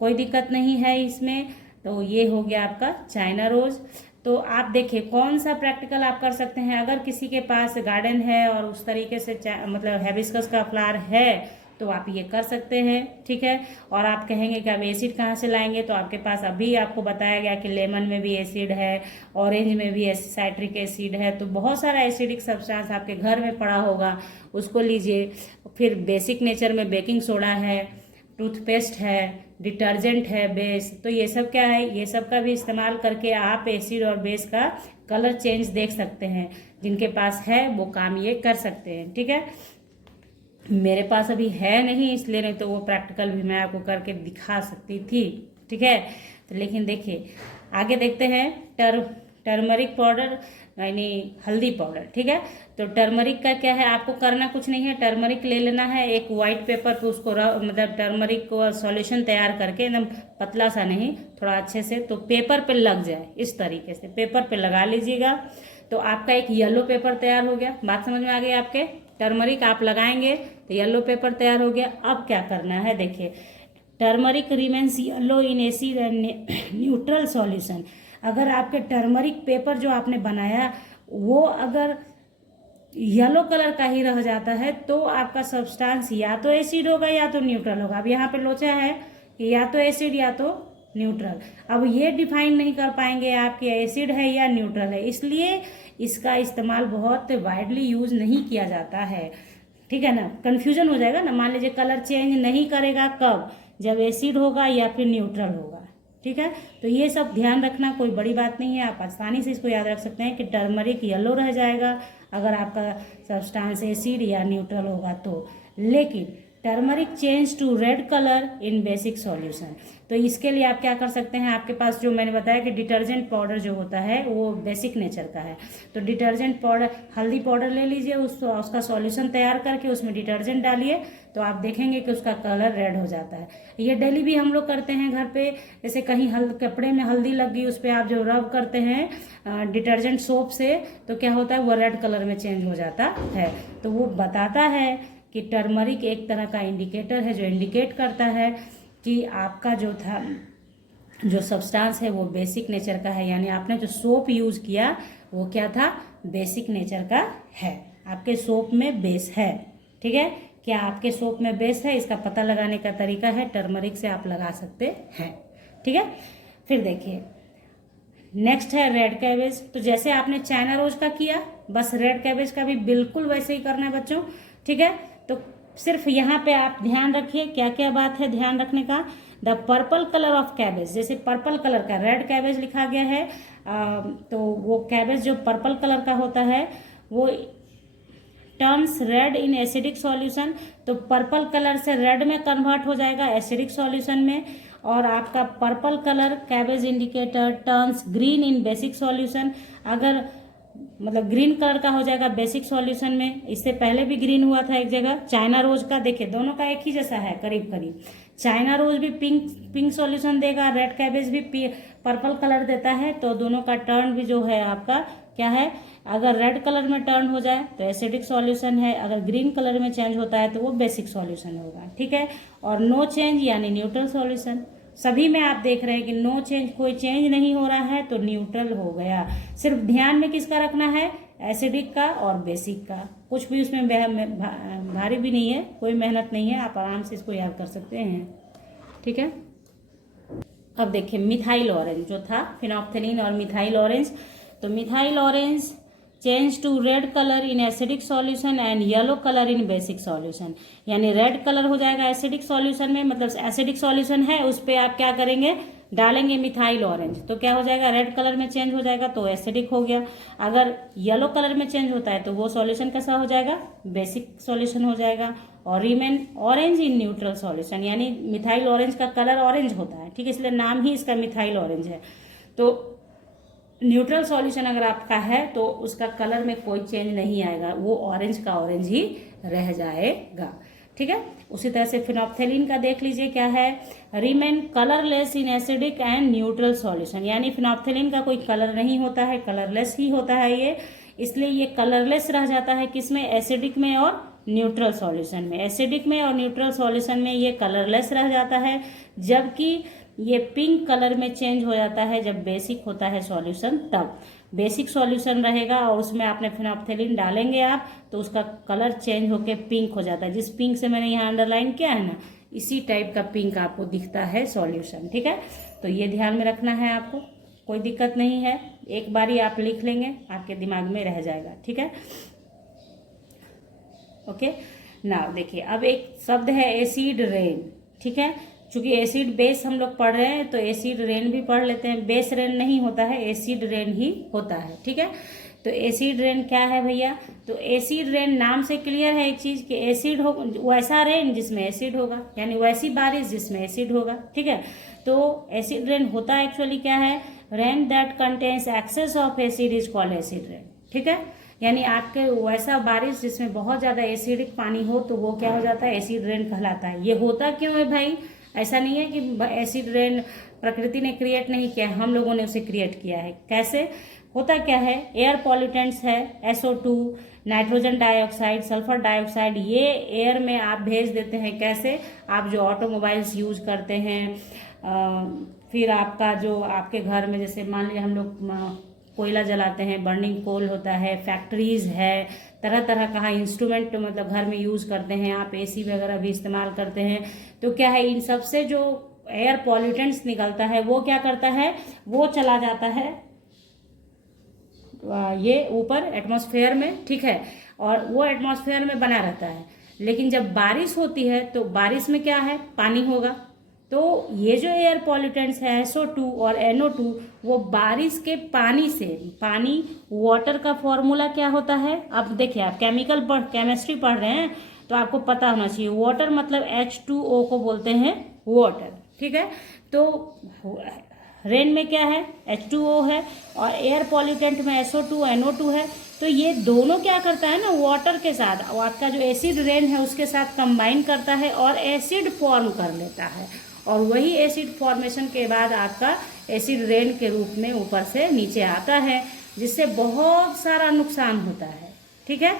कोई दिक्कत नहीं है इसमें। तो ये हो गया आपका चाइना रोज। तो आप देखिए कौन सा प्रैक्टिकल आप कर सकते हैं। अगर किसी के पास गार्डन है और उस तरीके से मतलब हिबिस्कस का फ्लावर है तो आप ये कर सकते हैं, ठीक है। और आप कहेंगे कि आप एसिड कहाँ से लाएंगे, तो आपके पास अभी आपको बताया गया कि लेमन में भी एसिड है, ऑरेंज में भी साइट्रिक एसिड है, तो बहुत सारा एसिडिक सब्सटेंस आपके घर में पड़ा होगा, उसको लीजिए। फिर बेसिक नेचर में बेकिंग सोडा है, टूथपेस्ट है, डिटर्जेंट है, बेस, तो ये सब क्या है, ये सब का भी इस्तेमाल करके आप एसिड और बेस का कलर चेंज देख सकते हैं। जिनके पास है वो काम ये कर सकते हैं, ठीक है। मेरे पास अभी है नहीं, इसलिए नहीं तो वो प्रैक्टिकल भी मैं आपको करके दिखा सकती थी, ठीक है। तो लेकिन देखिए आगे देखते हैं, टर्मरिक पाउडर यानी हल्दी पाउडर, ठीक है। तो टर्मरिक का क्या है, आपको करना कुछ नहीं है, टर्मरिक ले लेना है, एक वाइट पेपर पे उसको मतलब टर्मरिक को सॉल्यूशन तैयार करके, एकदम पतला सा नहीं, थोड़ा अच्छे से, तो पेपर पे लग जाए इस तरीके से पेपर पे लगा लीजिएगा। तो आपका एक येलो पेपर तैयार हो गया। बात समझ में आ गई आपके? टर्मरिक आप लगाएंगे तो येलो पेपर तैयार हो गया। अब क्या करना है, देखिए, turmeric remains yellow in acid and neutral solution. अगर आपके टर्मरिक पेपर जो आपने बनाया वो अगर येलो कलर का ही रह जाता है तो आपका सब्सटेंस या तो एसिड होगा या तो न्यूट्रल होगा। अब यहाँ पे लोचा है कि या तो एसिड या तो न्यूट्रल। अब ये डिफाइन नहीं कर पाएंगे आप कि एसिड है या न्यूट्रल है, इसलिए इसका इस्तेमाल बहुत वाइडली यूज नहीं किया जाता है, ठीक है ना। कंफ्यूजन हो जाएगा ना, मान लीजिए कलर चेंज नहीं करेगा कब, जब एसिड होगा या फिर न्यूट्रल होगा। ठीक है, तो ये सब ध्यान रखना, कोई बड़ी बात नहीं है, आप आसानी से इसको याद रख सकते हैं कि टर्मरिक येलो रह जाएगा अगर आपका सब्सटेंस एसिड या न्यूट्रल होगा तो, लेकिन turmeric change to red colour in basic solution. तो इसके लिए आप क्या कर सकते हैं, आपके पास जो मैंने बताया कि डिटर्जेंट पाउडर जो होता है वो बेसिक नेचर का है, तो डिटर्जेंट पाउडर, हल्दी पाउडर ले लीजिए, उसका सॉल्यूशन तैयार करके उसमें डिटर्जेंट डालिए, तो आप देखेंगे कि उसका कलर रेड हो जाता है। ये डेली भी हम लोग करते हैं घर पे, जैसे कहीं कपड़े में हल्दी लग गई, उस पर आप जो रब करते हैं डिटर्जेंट सोप से, तो क्या होता है वो रेड कलर में चेंज हो जाता है। तो वो बताता है कि टर्मरिक एक तरह का इंडिकेटर है जो इंडिकेट करता है कि आपका जो सब्सटेंस है वो बेसिक नेचर का है, यानी आपने जो सोप यूज किया वो क्या था, बेसिक नेचर का है, आपके सोप में बेस है। ठीक है, क्या आपके सोप में बेस है, इसका पता लगाने का तरीका है टर्मरिक से आप लगा सकते हैं। ठीक है, फिर देखिए नेक्स्ट है रेड कैबेज। तो जैसे आपने चाइना रोज का किया, बस रेड कैबेज का भी बिल्कुल वैसे ही करना है बच्चों। ठीक है, तो सिर्फ यहाँ पे आप ध्यान रखिए क्या क्या बात है ध्यान रखने का। The purple colour of cabbage, जैसे पर्पल कलर का रेड कैबेज लिखा गया है, तो वो कैबेज जो पर्पल कलर का होता है वो टर्न्स रेड इन एसिडिक सॉल्यूशन, तो पर्पल कलर से रेड में कन्वर्ट हो जाएगा एसिडिक सॉल्यूशन में। और आपका purple colour cabbage indicator turns green in basic solution, अगर मतलब ग्रीन कलर का हो जाएगा बेसिक सॉल्यूशन में। इससे पहले भी ग्रीन हुआ था एक जगह चाइना रोज का, देखिए दोनों का एक ही जैसा है करीब करीब। चाइना रोज भी पिंक सॉल्यूशन देगा, रेड कैबेज भी पर्पल कलर देता है, तो दोनों का टर्न भी जो है आपका क्या है, अगर रेड कलर में टर्न हो जाए तो एसिडिक सॉल्यूशन है, अगर ग्रीन कलर में चेंज होता है तो वो बेसिक सॉल्यूशन होगा। ठीक है, और नो चेंज यानी न्यूट्रल सॉल्यूशन। सभी में आप देख रहे हैं कि नो चेंज, कोई चेंज नहीं हो रहा है तो न्यूट्रल हो गया। सिर्फ ध्यान में किसका रखना है, एसिडिक का और बेसिक का, कुछ भी उसमें भारी भी नहीं है, कोई मेहनत नहीं है, आप आराम से इसको याद कर सकते हैं। ठीक है, अब देखिए मिथाइल ऑरेंज जो था, फिनोप्थेलिन और मिथाइल ऑरेंज। तो methyl orange change to red colour in acidic solution and yellow colour in basic solution, यानी रेड कलर हो जाएगा एसिडिक सॉल्यूशन में, मतलब एसिडिक सॉल्यूशन है उस पर आप क्या करेंगे, डालेंगे मिथाइल ऑरेंज, तो क्या हो जाएगा, रेड कलर में चेंज हो जाएगा तो एसिडिक हो गया। अगर येलो कलर में चेंज होता है तो वो सॉल्यूशन कैसा हो जाएगा, बेसिक सॉल्यूशन हो जाएगा। और remain orange in neutral solution, यानी मिथाइल ऑरेंज का कलर ऑरेंज होता है, ठीक है, इसलिए नाम ही इसका मिथाइल ऑरेंज है। तो न्यूट्रल सॉल्यूशन अगर आपका है तो उसका कलर में कोई चेंज नहीं आएगा, वो ऑरेंज का ऑरेंज ही रह जाएगा। ठीक है, उसी तरह से फिनोप्थेलिन का देख लीजिए क्या है, remain colourless in acidic and neutral solution, यानी फिनोप्थेलिन का कोई कलर नहीं होता है, कलरलेस ही होता है ये, इसलिए ये कलरलेस रह जाता है किसमें, एसिडिक में और न्यूट्रल सॉल्यूशन में। एसिडिक में और न्यूट्रल सॉल्यूशन में ये कलरलेस रह जाता है, जबकि ये पिंक कलर में चेंज हो जाता है जब बेसिक होता है सॉल्यूशन, तब बेसिक सॉल्यूशन रहेगा और उसमें आपने फिनोप्थेलिन डालेंगे आप तो उसका कलर चेंज होके पिंक हो जाता है। जिस पिंक से मैंने यहाँ अंडरलाइन किया है ना, इसी टाइप का पिंक आपको दिखता है सॉल्यूशन। ठीक है, तो ये ध्यान में रखना है आपको, कोई दिक्कत नहीं है, एक बारी आप लिख लेंगे आपके दिमाग में रह जाएगा। ठीक है, ओके नाउ देखिए अब एक शब्द है एसिड रेन। ठीक है, चूंकि एसिड बेस हम लोग पढ़ रहे हैं तो एसिड रेन भी पढ़ लेते हैं, बेस रेन नहीं होता है, एसिड रेन ही होता है। ठीक है, तो एसिड रेन क्या है भैया, तो एसिड रेन नाम से क्लियर है एक चीज कि एसिड हो, वैसा रेन जिसमें एसिड होगा, यानी वैसी बारिश जिसमें एसिड होगा। ठीक है, तो एसिड रेन होता एक्चुअली क्या है, rain that contains excess of acid is called acid rain. ठीक है, यानी आपके वैसा बारिश जिसमें बहुत ज्यादा एसिडिक पानी हो तो वो क्या हो जाता है, एसिड रेन कहलाता है। ये होता क्यों है भाई, ऐसा नहीं है कि एसिड रेन प्रकृति ने क्रिएट नहीं किया, हम लोगों ने उसे क्रिएट किया है। कैसे होता क्या है, एयर पॉल्यूटेंट्स है SO2, nitrogen dioxide, sulphur dioxide, ये एयर में आप भेज देते हैं। कैसे, आप जो ऑटोमोबाइल्स यूज करते हैं, फिर आपका जो आपके घर में जैसे मान लीजिए हम लोग कोयला जलाते हैं, बर्निंग कोल होता है, फैक्ट्रीज है, तरह तरह का इंस्ट्रूमेंट मतलब घर में यूज करते हैं, आप AC वगैरह भी इस्तेमाल करते हैं, तो क्या है इन सब से जो एयर पॉल्यूटेंट्स निकलता है वो क्या करता है, वो चला जाता है ये ऊपर एटमॉस्फेयर में। ठीक है, और वो एटमॉस्फेयर में बना रहता है, लेकिन जब बारिश होती है तो बारिश में क्या है, पानी होगा, तो ये जो एयर पॉल्यूटेंट्स है SO2 और NO2 वो बारिश के पानी से, पानी वाटर का फॉर्मूला क्या होता है, अब देखिए आप केमिस्ट्री पढ़ रहे हैं तो आपको पता होना चाहिए। वाटर मतलब H2O को बोलते हैं वाटर, ठीक है। तो रेन में क्या है, H2O है, और एयर पॉल्यूटेंट में SO2 NO2 है। तो ये दोनों क्या करता है ना, वाटर के साथ आपका जो एसिड रेन है उसके साथ कंबाइन करता है और एसिड फॉर्म कर लेता है, और वही एसिड फॉर्मेशन के बाद आपका एसिड रेन के रूप में ऊपर से नीचे आता है, जिससे बहुत सारा नुकसान होता है, ठीक है।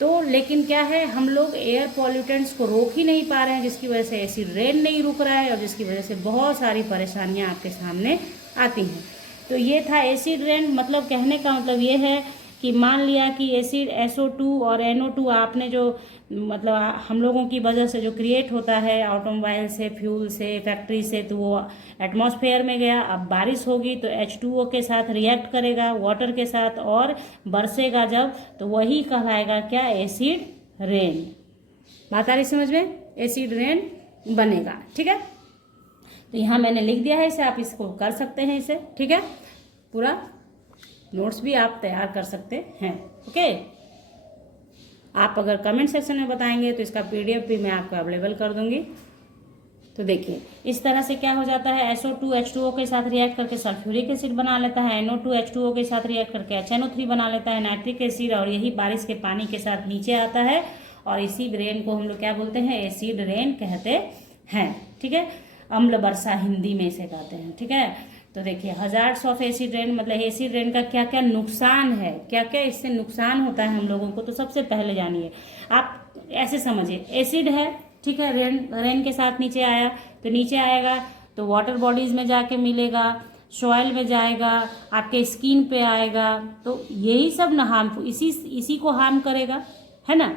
तो लेकिन क्या है, हम लोग एयर पॉल्यूटेंट्स को रोक ही नहीं पा रहे हैं, जिसकी वजह से एसिड रेन नहीं रुक रहा है और जिसकी वजह से बहुत सारी परेशानियां आपके सामने आती हैं। तो ये था एसिड रेन। मतलब कहने का मतलब ये है कि मान लिया कि एसिड SO2 और NO2 आपने जो मतलब हम लोगों की वजह से जो क्रिएट होता है ऑटोमोबाइल से, फ्यूल से, फैक्ट्री से, तो वो एटमॉस्फेयर में गया। अब बारिश होगी तो H2O के साथ रिएक्ट करेगा वाटर के साथ और बरसेगा जब, तो वही कहलाएगा क्या, एसिड रेन। बात आ रही समझ में, एसिड रेन बनेगा, ठीक है। तो यहाँ मैंने लिख दिया है इसे, आप इसको कर सकते हैं इसे, ठीक है। पूरा नोट्स भी आप तैयार कर सकते हैं, ओके। आप अगर कमेंट सेक्शन में बताएंगे तो इसका PDF भी मैं आपको अवेलेबल कर दूंगी। तो देखिए इस तरह से क्या हो जाता है, SO2 H2O के साथ रिएक्ट करके सल्फ्यूरिक एसिड बना लेता है, NO2 H2O के साथ रिएक्ट करके HNO3 बना लेता है, नाइट्रिक एसिड, और यही बारिश के पानी के साथ नीचे आता है, और इसी रेन को हम लोग क्या बोलते हैं, एसिड रेन कहते हैं, ठीक है। अम्ल वर्षा हिंदी में इसे कहते हैं, ठीक है। तो देखिए हजार्ड्स ऑफ एसिड रेन, मतलब एसिड रेन का क्या क्या नुकसान है, क्या क्या इससे नुकसान होता है हम लोगों को। तो सबसे पहले जानिए, आप ऐसे समझिए, एसिड है, ठीक है, रेन के साथ नीचे आया, तो नीचे आएगा तो वाटर बॉडीज में जाके मिलेगा, सॉइल में जाएगा, आपके स्किन पे आएगा, तो यही सब ना हार्मफुल, इसी को हार्म करेगा, है ना।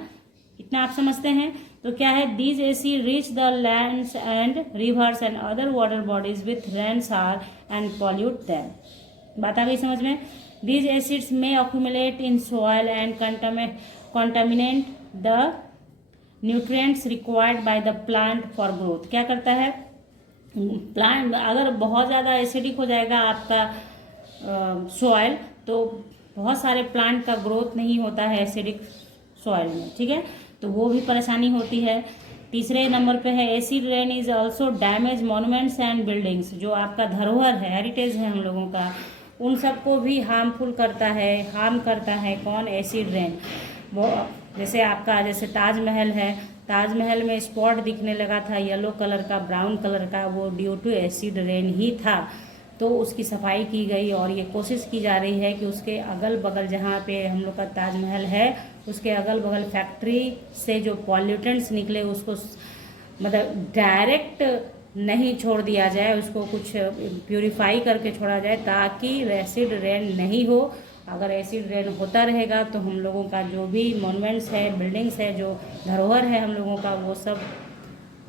इतना आप समझते हैं। तो क्या है, these acid reach the lands and reverse and other water bodies with rainfall and pollute them. बात आ गई समझ में। दीज एसिड्स में accumulate in soil and contaminate the nutrients required by the plant for growth. क्या करता है, plant अगर बहुत ज़्यादा एसिडिक हो जाएगा आपका सॉइल, तो बहुत सारे प्लांट का ग्रोथ नहीं होता है एसिडिक सॉइल में, ठीक है। तो वो भी परेशानी होती है। तीसरे नंबर पे है, acid rain is also damage monuments and buildings. जो आपका धरोहर है, हेरिटेज है हम लोगों का, उन सबको भी हार्म करता है कौन, एसिड रेन। वो जैसे आपका जैसे ताजमहल है, ताजमहल में स्पॉट दिखने लगा था येलो कलर का, ब्राउन कलर का, वो ड्यू टू एसिड रेन ही था। तो उसकी सफाई की गई और ये कोशिश की जा रही है कि उसके अगल बगल जहाँ पे हम लोग का ताजमहल है, उसके अगल बगल फैक्ट्री से जो पॉल्यूटेंट्स निकले उसको मतलब डायरेक्ट नहीं छोड़ दिया जाए, उसको कुछ प्यूरिफाई करके छोड़ा जाए, ताकि एसिड रेन नहीं हो। अगर एसिड रेन होता रहेगा तो हम लोगों का जो भी मॉन्यूमेंट्स है, बिल्डिंग्स है, जो धरोहर है हम लोगों का, वो सब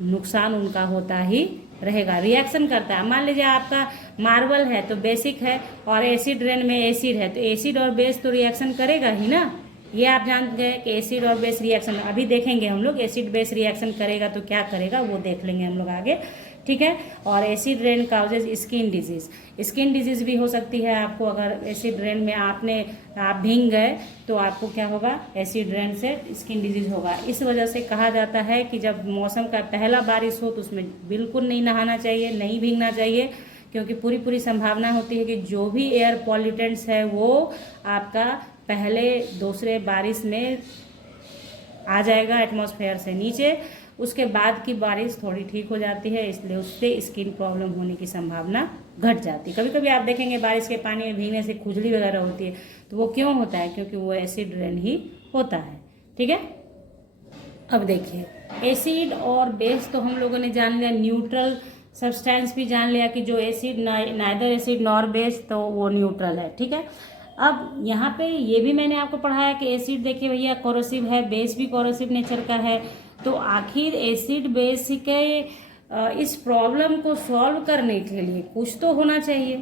नुकसान उनका होता ही रहेगा, रिएक्शन करता है। मान लीजिए आपका मार्बल है तो बेसिक है, और एसिड रेन में एसिड है, तो एसिड और बेस तो रिएक्शन करेगा ही ना। ये आप जान गए कि एसिड और बेस रिएक्शन, अभी देखेंगे हम लोग एसिड बेस रिएक्शन करेगा तो क्या करेगा, वो देख लेंगे हम लोग आगे, ठीक है। और acid rain causes skin disease भी हो सकती है आपको। अगर एसिड रेन में आप भीग गए तो आपको क्या होगा, एसिड रेन से स्किन डिजीज होगा। इस वजह से कहा जाता है कि जब मौसम का पहला बारिश हो तो उसमें बिल्कुल नहीं नहाना चाहिए, नहीं भीगना चाहिए, क्योंकि पूरी संभावना होती है कि जो भी एयर पॉल्यूटेंट्स है वो आपका पहले दूसरे बारिश में आ जाएगा एटमॉस्फेयर से नीचे, उसके बाद की बारिश थोड़ी ठीक हो जाती है, इसलिए उससे स्किन प्रॉब्लम होने की संभावना घट जाती है। कभी कभी आप देखेंगे बारिश के पानी में भीगने से खुजली वगैरह होती है, तो वो क्यों होता है, क्योंकि वो एसिड रेन ही होता है, ठीक है। अब देखिए एसिड और बेस तो हम लोगों ने जान लिया, न्यूट्रल सब्सटेंस भी जान लिया कि जो acid neither acid nor base, तो वो न्यूट्रल है, ठीक है। अब यहाँ पे ये भी मैंने आपको पढ़ाया कि एसिड देखिए भैया कोरोसिव है, बेस भी कोरोसिव नेचर का है। तो आखिर एसिड बेस के इस प्रॉब्लम को सॉल्व करने के लिए कुछ तो होना चाहिए,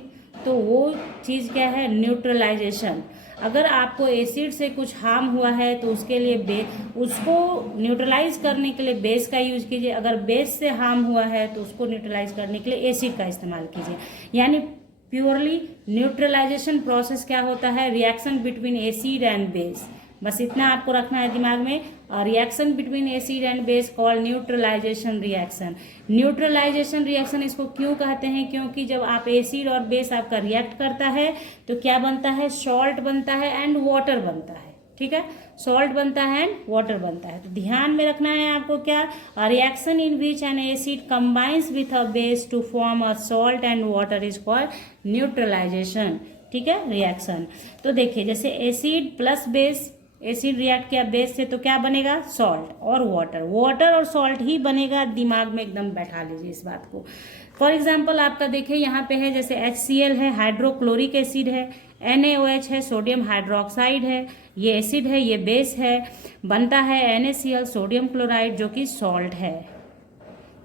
तो वो चीज़ क्या है, न्यूट्रलाइजेशन। अगर आपको एसिड से कुछ हार्म हुआ है तो उसके लिए उसको न्यूट्रलाइज करने के लिए बेस का यूज कीजिए, अगर बेस से हार्म हुआ है तो उसको न्यूट्रलाइज करने के लिए एसिड का इस्तेमाल कीजिए। यानी प्योरली न्यूट्रलाइजेशन प्रोसेस क्या होता है, reaction between acid and base, बस इतना आपको रखना है दिमाग में। Reaction between acid and base called neutralisation reaction. Neutralisation reaction इसको क्यों कहते हैं, क्योंकि जब आप एसिड और बेस आपका रिएक्ट करता है तो क्या बनता है, सॉल्ट बनता है एंड वाटर बनता है। ठीक है, सॉल्ट बनता है एंड वाटर बनता है। तो ध्यान में रखना है आपको क्या, reaction in which an acid combines with a base to form a salt and water is called neutralisation. ठीक है, रिएक्शन। तो देखिए जैसे acid plus base, acid react किया बेस से तो क्या बनेगा, सॉल्ट और वाटर, वाटर और सॉल्ट ही बनेगा। दिमाग में एकदम बैठा लीजिए इस बात को। फॉर एग्जाम्पल आपका देखिए यहाँ पे है जैसे HCl है, हाइड्रोक्लोरिक एसिड है, NaOH है, सोडियम हाइड्रोक्साइड है, ये एसिड है, ये बेस है, बनता है NaCl सोडियम क्लोराइड जो कि सॉल्ट है,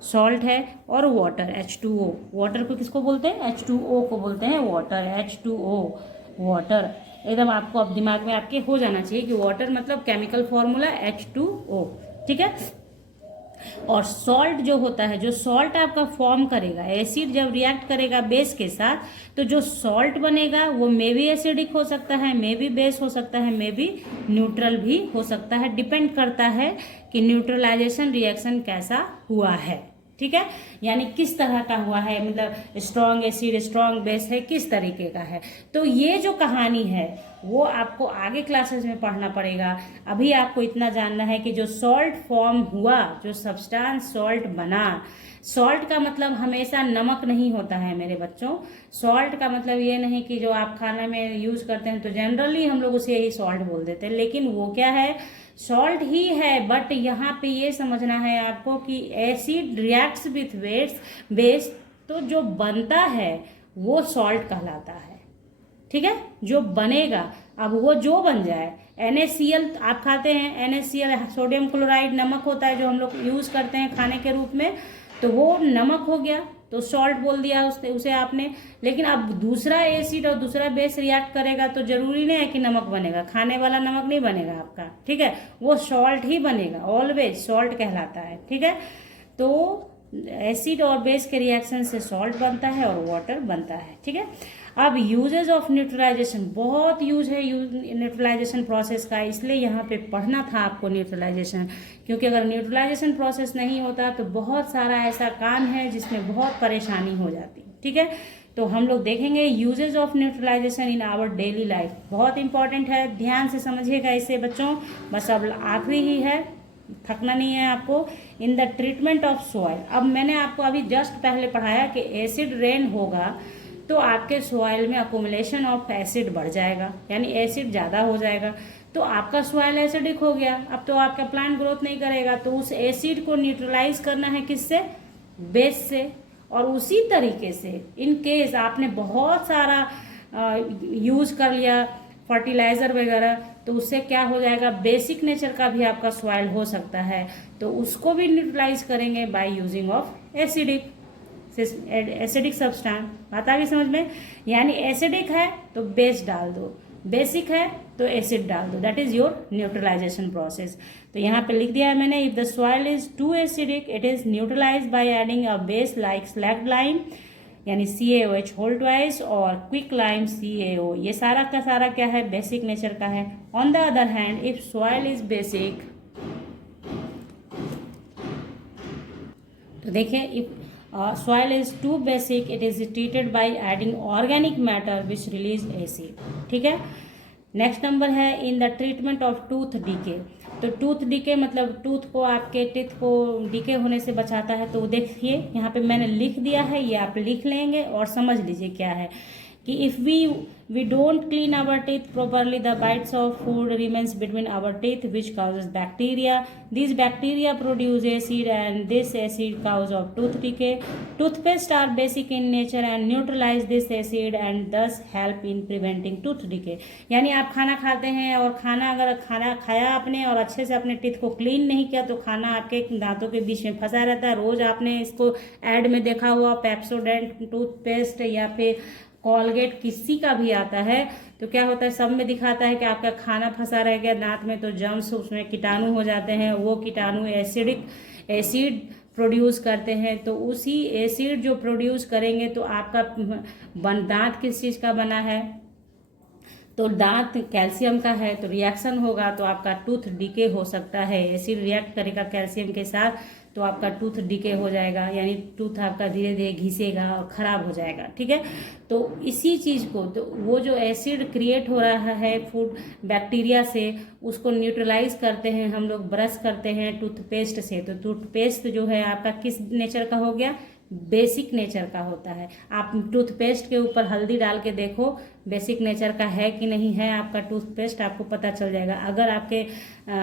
सॉल्ट है, और वाटर H2O, वाटर को किसको बोलते हैं, H2O को बोलते हैं वाटर, H2O वाटर। एकदम आपको अब दिमाग में आपके हो जाना चाहिए कि वाटर मतलब केमिकल फॉर्मूला H2O। ठीक है, और सॉल्ट जो होता है, जो सॉल्ट आपका फॉर्म करेगा, एसिड जब रिएक्ट करेगा बेस के साथ तो जो सॉल्ट बनेगा वो मे भी एसिडिक हो सकता है, मे भी बेस हो सकता है, मे भी न्यूट्रल भी हो सकता है, डिपेंड करता है कि न्यूट्रलाइजेशन रिएक्शन कैसा हुआ है। ठीक है, यानी किस तरह का हुआ है, मतलब स्ट्रॉन्ग एसिड स्ट्रॉन्ग बेस है, किस तरीके का है। तो ये जो कहानी है वो आपको आगे क्लासेस में पढ़ना पड़ेगा। अभी आपको इतना जानना है कि जो सॉल्ट फॉर्म हुआ, जो सब्सटेंस सॉल्ट बना, सॉल्ट का मतलब हमेशा नमक नहीं होता है मेरे बच्चों। सॉल्ट का मतलब ये नहीं कि जो आप खाना में यूज करते हैं तो जनरली हम लोग उसे ही सॉल्ट बोल देते हैं, लेकिन वो क्या है, सॉल्ट ही है। बट यहाँ पे ये समझना है आपको कि एसिड रिएक्ट्स विथ बेस, तो जो बनता है वो सॉल्ट कहलाता है। ठीक है, जो बनेगा, अब वो जो बन जाए, NaCl आप खाते हैं, NaCl सोडियम क्लोराइड नमक होता है जो हम लोग यूज करते हैं खाने के रूप में, तो वो नमक हो गया तो सॉल्ट बोल दिया उसे आपने। लेकिन अब दूसरा एसिड और दूसरा बेस रिएक्ट करेगा तो जरूरी नहीं है कि नमक बनेगा, खाने वाला नमक नहीं बनेगा आपका। ठीक है, वो सॉल्ट ही बनेगा, ऑलवेज सॉल्ट कहलाता है। ठीक है, तो एसिड और बेस के रिएक्शन से सॉल्ट बनता है और वाटर बनता है। ठीक है, अब यूजेज ऑफ न्यूट्रलाइजेशन, बहुत यूज है न्यूट्रलाइजेशन प्रोसेस का, इसलिए यहाँ पे पढ़ना था आपको न्यूट्रलाइजेशन, क्योंकि अगर न्यूट्रलाइजेशन प्रोसेस नहीं होता तो बहुत सारा ऐसा काम है जिसमें बहुत परेशानी हो जाती। ठीक है, तो हम लोग देखेंगे uses of neutralisation in our daily life, बहुत इंपॉर्टेंट है, ध्यान से समझिएगा इसे बच्चों। बस अब आखिरी ही है, थकना नहीं है आपको। In the treatment of soil, अब मैंने आपको अभी जस्ट पहले पढ़ाया कि एसिड रेन होगा तो आपके सॉइल में अकोमुलेशन ऑफ एसिड बढ़ जाएगा, यानी एसिड ज़्यादा हो जाएगा, तो आपका सॉइल एसिडिक हो गया। अब तो आपका प्लांट ग्रोथ नहीं करेगा, तो उस एसिड को न्यूट्रलाइज करना है किससे, बेस से। और उसी तरीके से इन केस आपने बहुत सारा यूज कर लिया फर्टिलाइजर वगैरह, तो उससे क्या हो जाएगा, बेसिक नेचर का भी आपका सॉइल हो सकता है, तो उसको भी न्यूट्रलाइज करेंगे by using of acidic substance. बात आ गई समझ में, यानी एसिडिक है तो बेस डाल दो, बेसिक है तो एसिड डाल दो, that is your neutralisation process. तो यहाँ पे लिख दिया है मैंने, if the soil is too acidic it is neutralise by adding a base like slaked lime यानी CaOH होल ट्वाइस और क्विक लाइम CaO, ये सारा का सारा क्या है, बेसिक नेचर का है। On the other hand if soil is basic, तो देखिए if soil is too basic it is treated by adding organic matter which release acid। ठीक है, नेक्स्ट नंबर है in the treatment of tooth decay. तो tooth decay मतलब tooth को, आपके teeth को डीके होने से बचाता है। तो देखिए यहाँ पे मैंने लिख दिया है, ये आप लिख लेंगे और समझ लीजिए क्या है कि if we don't clean our teeth properly the bites of food remains between our teeth which causes bacteria, these bacteria produce acid and this acid cause of tooth decay। Toothpaste are basic in nature and neutralize this acid and thus help in preventing tooth decay। यानी आप खाना खाते हैं और अगर खाना खाया आपने और अच्छे से अपने टीथ को क्लीन नहीं किया तो खाना आपके दांतों के बीच में फंसा रहता है। रोज आपने इसको एड में देखा हुआ पेप्सोडेंट टूथपेस्ट या फिर कोलगेट किसी का भी आता है तो क्या होता है, सब में दिखाता है कि आपका खाना फंसा रह गया दांत में तो जर्म्स उसमें कीटाणु हो जाते हैं, वो कीटाणु एसिड प्रोड्यूस करते हैं। तो उसी एसिड जो प्रोड्यूस करेंगे तो आपका दांत किस चीज़ का बना है, तो दांत कैल्शियम का है, तो रिएक्शन होगा तो आपका टूथ डिके हो सकता है। एसिड रिएक्ट करेगा कैल्शियम के साथ तो आपका टूथ डिके हो जाएगा, यानी टूथ आपका धीरे धीरे घिसेगा और ख़राब हो जाएगा। ठीक है, तो इसी चीज़ को, तो वो जो एसिड क्रिएट हो रहा है फूड बैक्टीरिया से, उसको न्यूट्रलाइज करते हैं हम लोग, ब्रश करते हैं टूथपेस्ट से। तो टूथपेस्ट जो है आपका किस नेचर का हो गया, बेसिक नेचर का होता है। आप टूथपेस्ट के ऊपर हल्दी डाल के देखो बेसिक नेचर का है कि नहीं है आपका टूथपेस्ट, आपको पता चल जाएगा। अगर आपके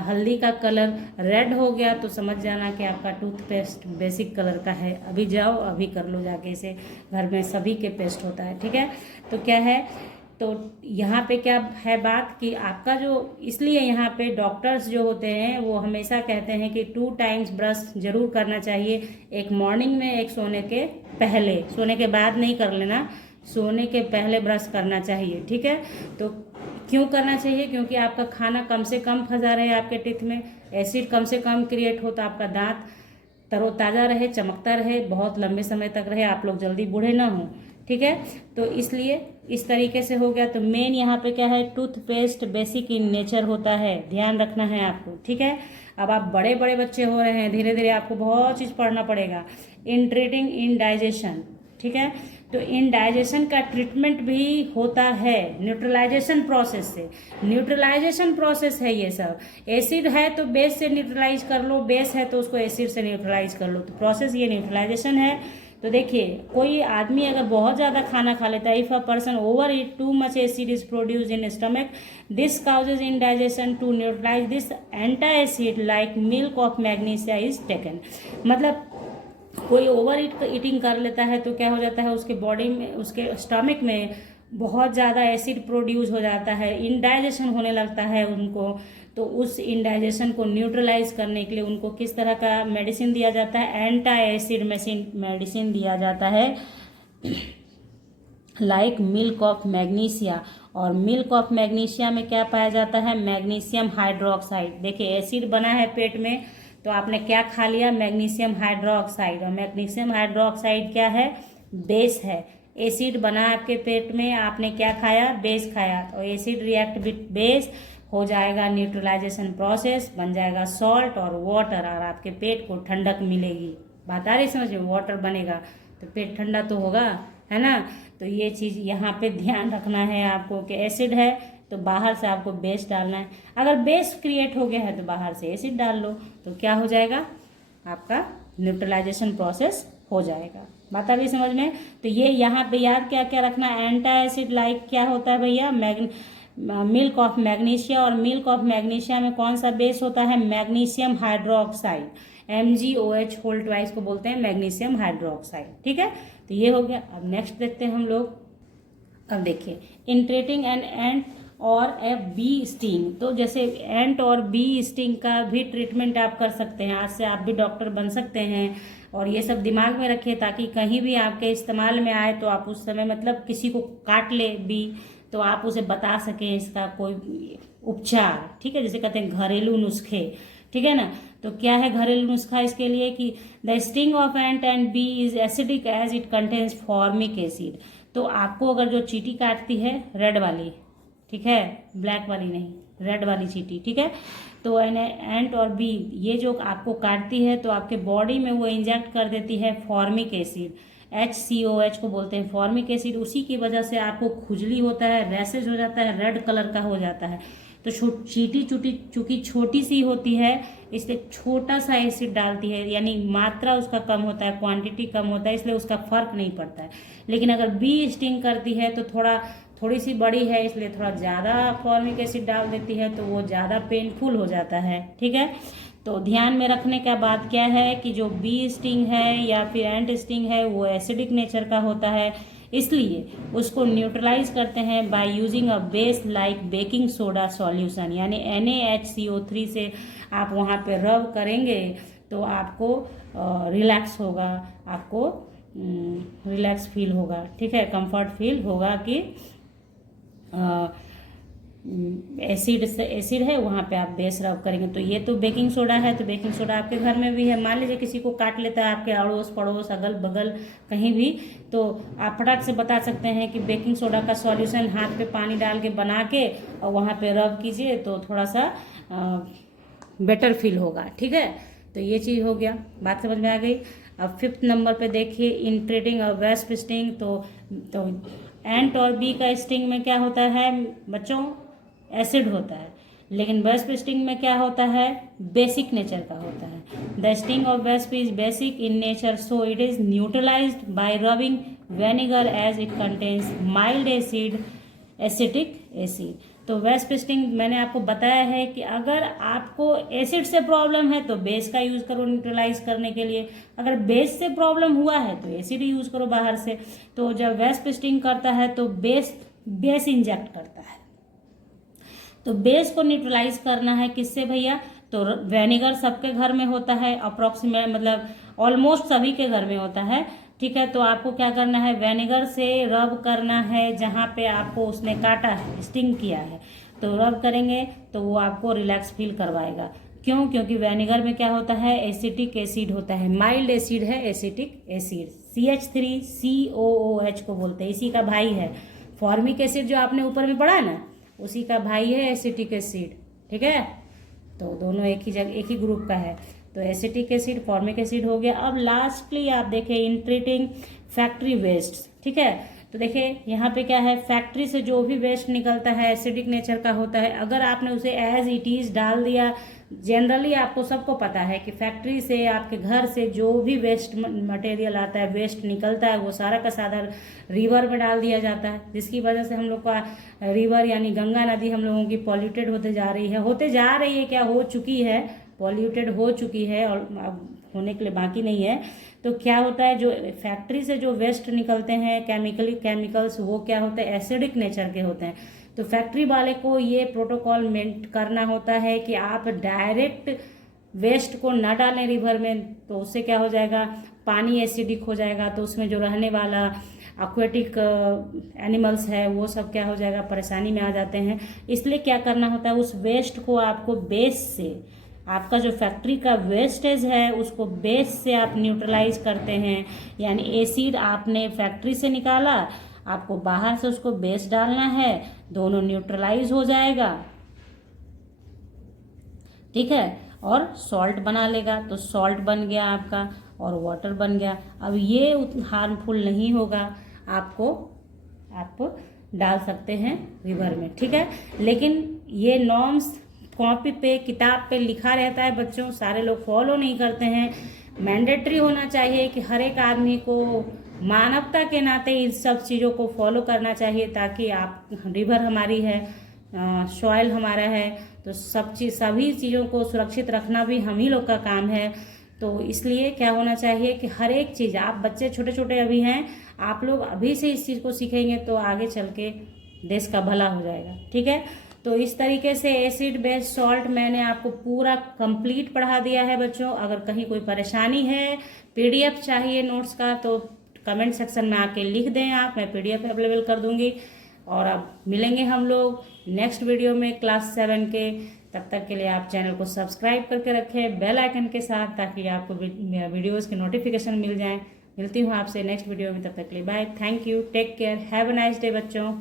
हल्दी का कलर रेड हो गया तो समझ जाना कि आपका टूथपेस्ट बेसिक कलर का है। अभी जाओ अभी कर लो जाके इसे, घर में सभी के पेस्ट होता है। ठीक है, तो क्या है, तो यहाँ पे क्या है बात कि आपका जो, इसलिए यहाँ पे डॉक्टर्स जो होते हैं वो हमेशा कहते हैं कि 2 टाइम्स ब्रश जरूर करना चाहिए, एक मॉर्निंग में, एक सोने के पहले। सोने के बाद नहीं कर लेना, सोने के पहले ब्रश करना चाहिए। ठीक है, तो क्यों करना चाहिए, क्योंकि आपका खाना कम से कम फंसा रहे आपके टीथ में, एसिड कम से कम क्रिएट हो तो आपका दांत तरोताज़ा रहे, चमकता रहे, बहुत लंबे समय तक रहे, आप लोग जल्दी बूढ़े ना हो। ठीक है, तो इसलिए इस तरीके से हो गया। तो मेन यहाँ पे क्या है, टूथपेस्ट बेसिक इन नेचर होता है, ध्यान रखना है आपको। ठीक है, अब आप बड़े बड़े बच्चे हो रहे हैं, धीरे धीरे आपको बहुत चीज़ पढ़ना पड़ेगा। इन ट्रीटिंग इंडाइजेशन, ठीक है, तो इंडाइजेशन का ट्रीटमेंट भी होता है न्यूट्रलाइजेशन प्रोसेस से। न्यूट्रलाइजेशन प्रोसेस है ये सब। एसिड है तो बेस से न्यूट्रलाइज कर लो, बेस है तो उसको एसिड से न्यूट्रलाइज कर लो, तो प्रोसेस ये न्यूट्रलाइजेशन है। तो देखिए, कोई आदमी अगर बहुत ज़्यादा खाना खा लेता है, if a person over eat too much acid is produce in stomach, this causes indigestion. To neutralize this antacid like milk of magnesia is taken. मतलब कोई ओवर ईटिंग कर लेता है तो क्या हो जाता है, उसके बॉडी में, उसके स्टमक में बहुत ज़्यादा एसिड प्रोड्यूस हो जाता है, इंडाइजेशन होने लगता है उनको। तो उस इंडाइजेशन को न्यूट्रलाइज करने के लिए उनको किस तरह का मेडिसिन दिया जाता है, एंटा एसिड मेडिसिन दिया जाता है, लाइक मिल्क ऑफ मैग्नीशिया। और मिल्क ऑफ मैग्नीशिया में क्या पाया जाता है, मैग्नीशियम हाइड्रोक्साइड। देखिए, एसिड बना है पेट में तो आपने क्या खा लिया, मैग्नीशियम हाइड्रोक्साइड। और मैग्नीशियम हाइड्रोक्साइड क्या है, बेस है। एसिड बना आपके पेट में, आपने क्या खाया, बेस खाया, तो एसिड रिएक्ट विद बेस, हो जाएगा न्यूट्रलाइजेशन प्रोसेस, बन जाएगा सॉल्ट और वाटर, और आपके पेट को ठंडक मिलेगी। बात आ रही समझ में, वाटर बनेगा तो पेट ठंडा तो होगा, है ना। तो ये चीज़ यहाँ पे ध्यान रखना है आपको कि एसिड है तो बाहर से आपको बेस डालना है। अगर बेस क्रिएट हो गया है तो बाहर से एसिड डाल लो, तो क्या हो जाएगा, आपका न्यूट्रलाइजेशन प्रोसेस हो जाएगा। बात आ रही समझ में। तो ये यहाँ पे याद क्या क्या रखना, एंटा एसिड लाइक क्या होता है भैया, मिल्क ऑफ मैग्नीशिया। और मिल्क ऑफ मैग्नीशिया में कौन सा बेस होता है, magnesium hydroxide, MgOH whole twice को बोलते हैं मैग्नीशियम हाइड्रोक्साइड। ठीक है, तो ये हो गया। अब नेक्स्ट देखते हैं हम लोग। अब देखिए, इन ट्रीटिंग एन एंट और ए बी स्टिंग, तो जैसे एंट और बी स्टिंग का भी ट्रीटमेंट आप कर सकते हैं। आज से आप भी डॉक्टर बन सकते हैं, और ये सब दिमाग में रखिए ताकि कहीं भी आपके इस्तेमाल में आए तो आप उस समय, मतलब किसी को काट ले बी तो आप उसे बता सकें इसका कोई उपचार। ठीक है, जैसे कहते हैं घरेलू नुस्खे, ठीक है ना। तो क्या है घरेलू नुस्खा इसके लिए कि the sting of ant and bee is acidic as it contains formic acid. तो आपको अगर जो चींटी काटती है, रेड वाली, ठीक है, ब्लैक वाली नहीं, रेड वाली चींटी, ठीक है, तो एंट और बी ये जो आपको काटती है तो आपके बॉडी में वो इंजेक्ट कर देती है फॉर्मिक एसिड, HCOH को बोलते हैं फॉर्मिक एसिड। उसी की वजह से आपको खुजली होता है, रैसेज हो जाता है, रेड कलर का हो जाता है। तो चींटी चूंकि छोटी सी होती है इसलिए छोटा सा एसिड डालती है, यानी मात्रा उसका कम होता है, क्वांटिटी कम होता है, इसलिए उसका फर्क नहीं पड़ता है। लेकिन अगर बी स्टिंग करती है तो थोड़ी सी बड़ी है इसलिए थोड़ा ज़्यादा फॉर्मिक एसिड डाल देती है तो वो ज़्यादा पेनफुल हो जाता है। ठीक है, तो ध्यान में रखने का बात क्या है कि जो बी स्टिंग है या फिर एंट स्टिंग है वो एसिडिक नेचर का होता है, इसलिए उसको न्यूट्रलाइज करते हैं by using a base like baking soda solution, यानी NaHCO3 से आप वहाँ पे रब करेंगे तो आपको रिलैक्स होगा, आपको रिलैक्स फील होगा, ठीक है, कंफर्ट फील होगा कि एसिड है वहाँ पे आप बेस रब करेंगे। तो ये तो बेकिंग सोडा है, तो बेकिंग सोडा आपके घर में भी है। मान लीजिए किसी को काट लेता है आपके अड़ोस पड़ोस अगल बगल कहीं भी, तो आप फटाक से बता सकते हैं कि बेकिंग सोडा का सॉल्यूशन हाथ पे पानी डाल के बना के और वहाँ पे रब कीजिए, तो थोड़ा सा बेटर फील होगा, ठीक है। तो ये चीज़ हो गया, बात समझ में आ गई। अब 5th नंबर पे देखिए, इन ट्रीटिंग और वेस्प स्टिंग। तो एंट और बी का स्टिंग में क्या होता है बच्चों, एसिड होता है, लेकिन वेस्प स्टिंग में क्या होता है, बेसिक नेचर का होता है। The sting of wasp is basic in nature, so it is neutralised by rubbing vinegar as it contains mild acetic acid. तो वेस्प स्टिंग मैंने आपको बताया है कि अगर आपको एसिड से प्रॉब्लम है तो बेस का यूज़ करो न्यूट्रलाइज करने के लिए, अगर बेस से प्रॉब्लम हुआ है तो एसिड यूज़ करो बाहर से। तो जब वेस्प स्टिंग करता है तो बेस इंजेक्ट करता है, तो बेस को न्यूट्रलाइज करना है किससे भैया, तो वेनेगर सबके घर में होता है, अप्रोक्सीमेट मतलब ऑलमोस्ट सभी के घर में होता है, ठीक है। तो आपको क्या करना है, वेनेगर से रब करना है जहाँ पे आपको उसने काटा है, स्टिंग किया है, तो रब करेंगे तो वो आपको रिलैक्स फील करवाएगा। क्यों, क्योंकि वेनेगर में क्या होता है, एसिटिक एसिड होता है, माइल्ड एसिड है एसिटिक एसिड, CH3COOH को बोलते हैं, इसी का भाई है। फॉर्मिक एसिड जो आपने ऊपर में पढ़ा है ना, उसी का भाई है एसिटिक एसिड, ठीक है। तो दोनों एक ही ग्रुप का है। तो एसिटिक एसिड, फॉर्मिक एसिड हो गया। अब लास्टली आप देखें इन ट्रीटिंग फैक्ट्री वेस्ट, ठीक है। तो देखिए यहाँ पे क्या है, फैक्ट्री से जो भी वेस्ट निकलता है एसिडिक नेचर का होता है, अगर आपने उसे एज इट इज डाल दिया, जनरली आपको सबको पता है कि फैक्ट्री से आपके घर से जो भी वेस्ट मटेरियल आता है, वेस्ट निकलता है, वो सारा का सारा रिवर में डाल दिया जाता है, जिसकी वजह से हम लोग का रिवर यानी गंगा नदी हम लोगों की पॉल्यूटेड होते जा रही है, क्या हो चुकी है, पॉल्यूटेड हो चुकी है और अब होने के लिए बाकी नहीं है। तो क्या होता है, जो फैक्ट्री से जो वेस्ट निकलते हैं केमिकल्स, वो क्या होते हैं, एसिडिक नेचर के होते हैं। तो फैक्ट्री वाले को ये प्रोटोकॉल मेंट करना होता है कि आप डायरेक्ट वेस्ट को ना डालें रिवर में, तो उससे क्या हो जाएगा, पानी एसिडिक हो जाएगा, तो उसमें जो रहने वाला एक्वेटिक एनिमल्स है वो सब क्या हो जाएगा, परेशानी में आ जाते हैं। इसलिए क्या करना होता है, उस वेस्ट को आपको बेस से, आपका जो फैक्ट्री का वेस्टेज है उसको बेस से आप न्यूट्रलाइज करते हैं, यानी एसिड आपने फैक्ट्री से निकाला, आपको बाहर से उसको बेस डालना है, दोनों न्यूट्रलाइज हो जाएगा, ठीक है, और सॉल्ट बना लेगा। तो सॉल्ट बन गया आपका और वाटर बन गया। अब ये हार्मफुल नहीं होगा, आप डाल सकते हैं रिवर में, ठीक है। लेकिन ये नॉर्म्स कॉपी पे किताब पे लिखा रहता है बच्चों, सारे लोग फॉलो नहीं करते हैं। मैंडेटरी होना चाहिए कि हर एक आदमी को मानवता के नाते इन सब चीज़ों को फॉलो करना चाहिए, ताकि आप, रिवर हमारी है, सॉइल हमारा है, तो सभी चीज़ों को सुरक्षित रखना भी हम ही लोग का काम है। तो इसलिए क्या होना चाहिए कि हर एक चीज़, आप बच्चे छोटे छोटे अभी हैं, आप लोग अभी से इस चीज़ को सीखेंगे तो आगे चल के देश का भला हो जाएगा, ठीक है। तो इस तरीके से एसिड बेस सॉल्ट मैंने आपको पूरा कंप्लीट पढ़ा दिया है बच्चों। अगर कहीं कोई परेशानी है, पीडीएफ चाहिए नोट्स का, तो कमेंट सेक्शन में आके लिख दें आप, मैं पीडीएफ अवेलेबल कर दूंगी। और अब मिलेंगे हम लोग नेक्स्ट वीडियो में क्लास 7 के। तब तक के लिए आप चैनल को सब्सक्राइब करके रखें बेल आइकन के साथ, ताकि आपको वीडियोज़ की नोटिफिकेशन मिल जाए। मिलती हूँ आपसे नेक्स्ट वीडियो में, तब तक के लिए bye, thank you, take care, have a nice day बच्चों।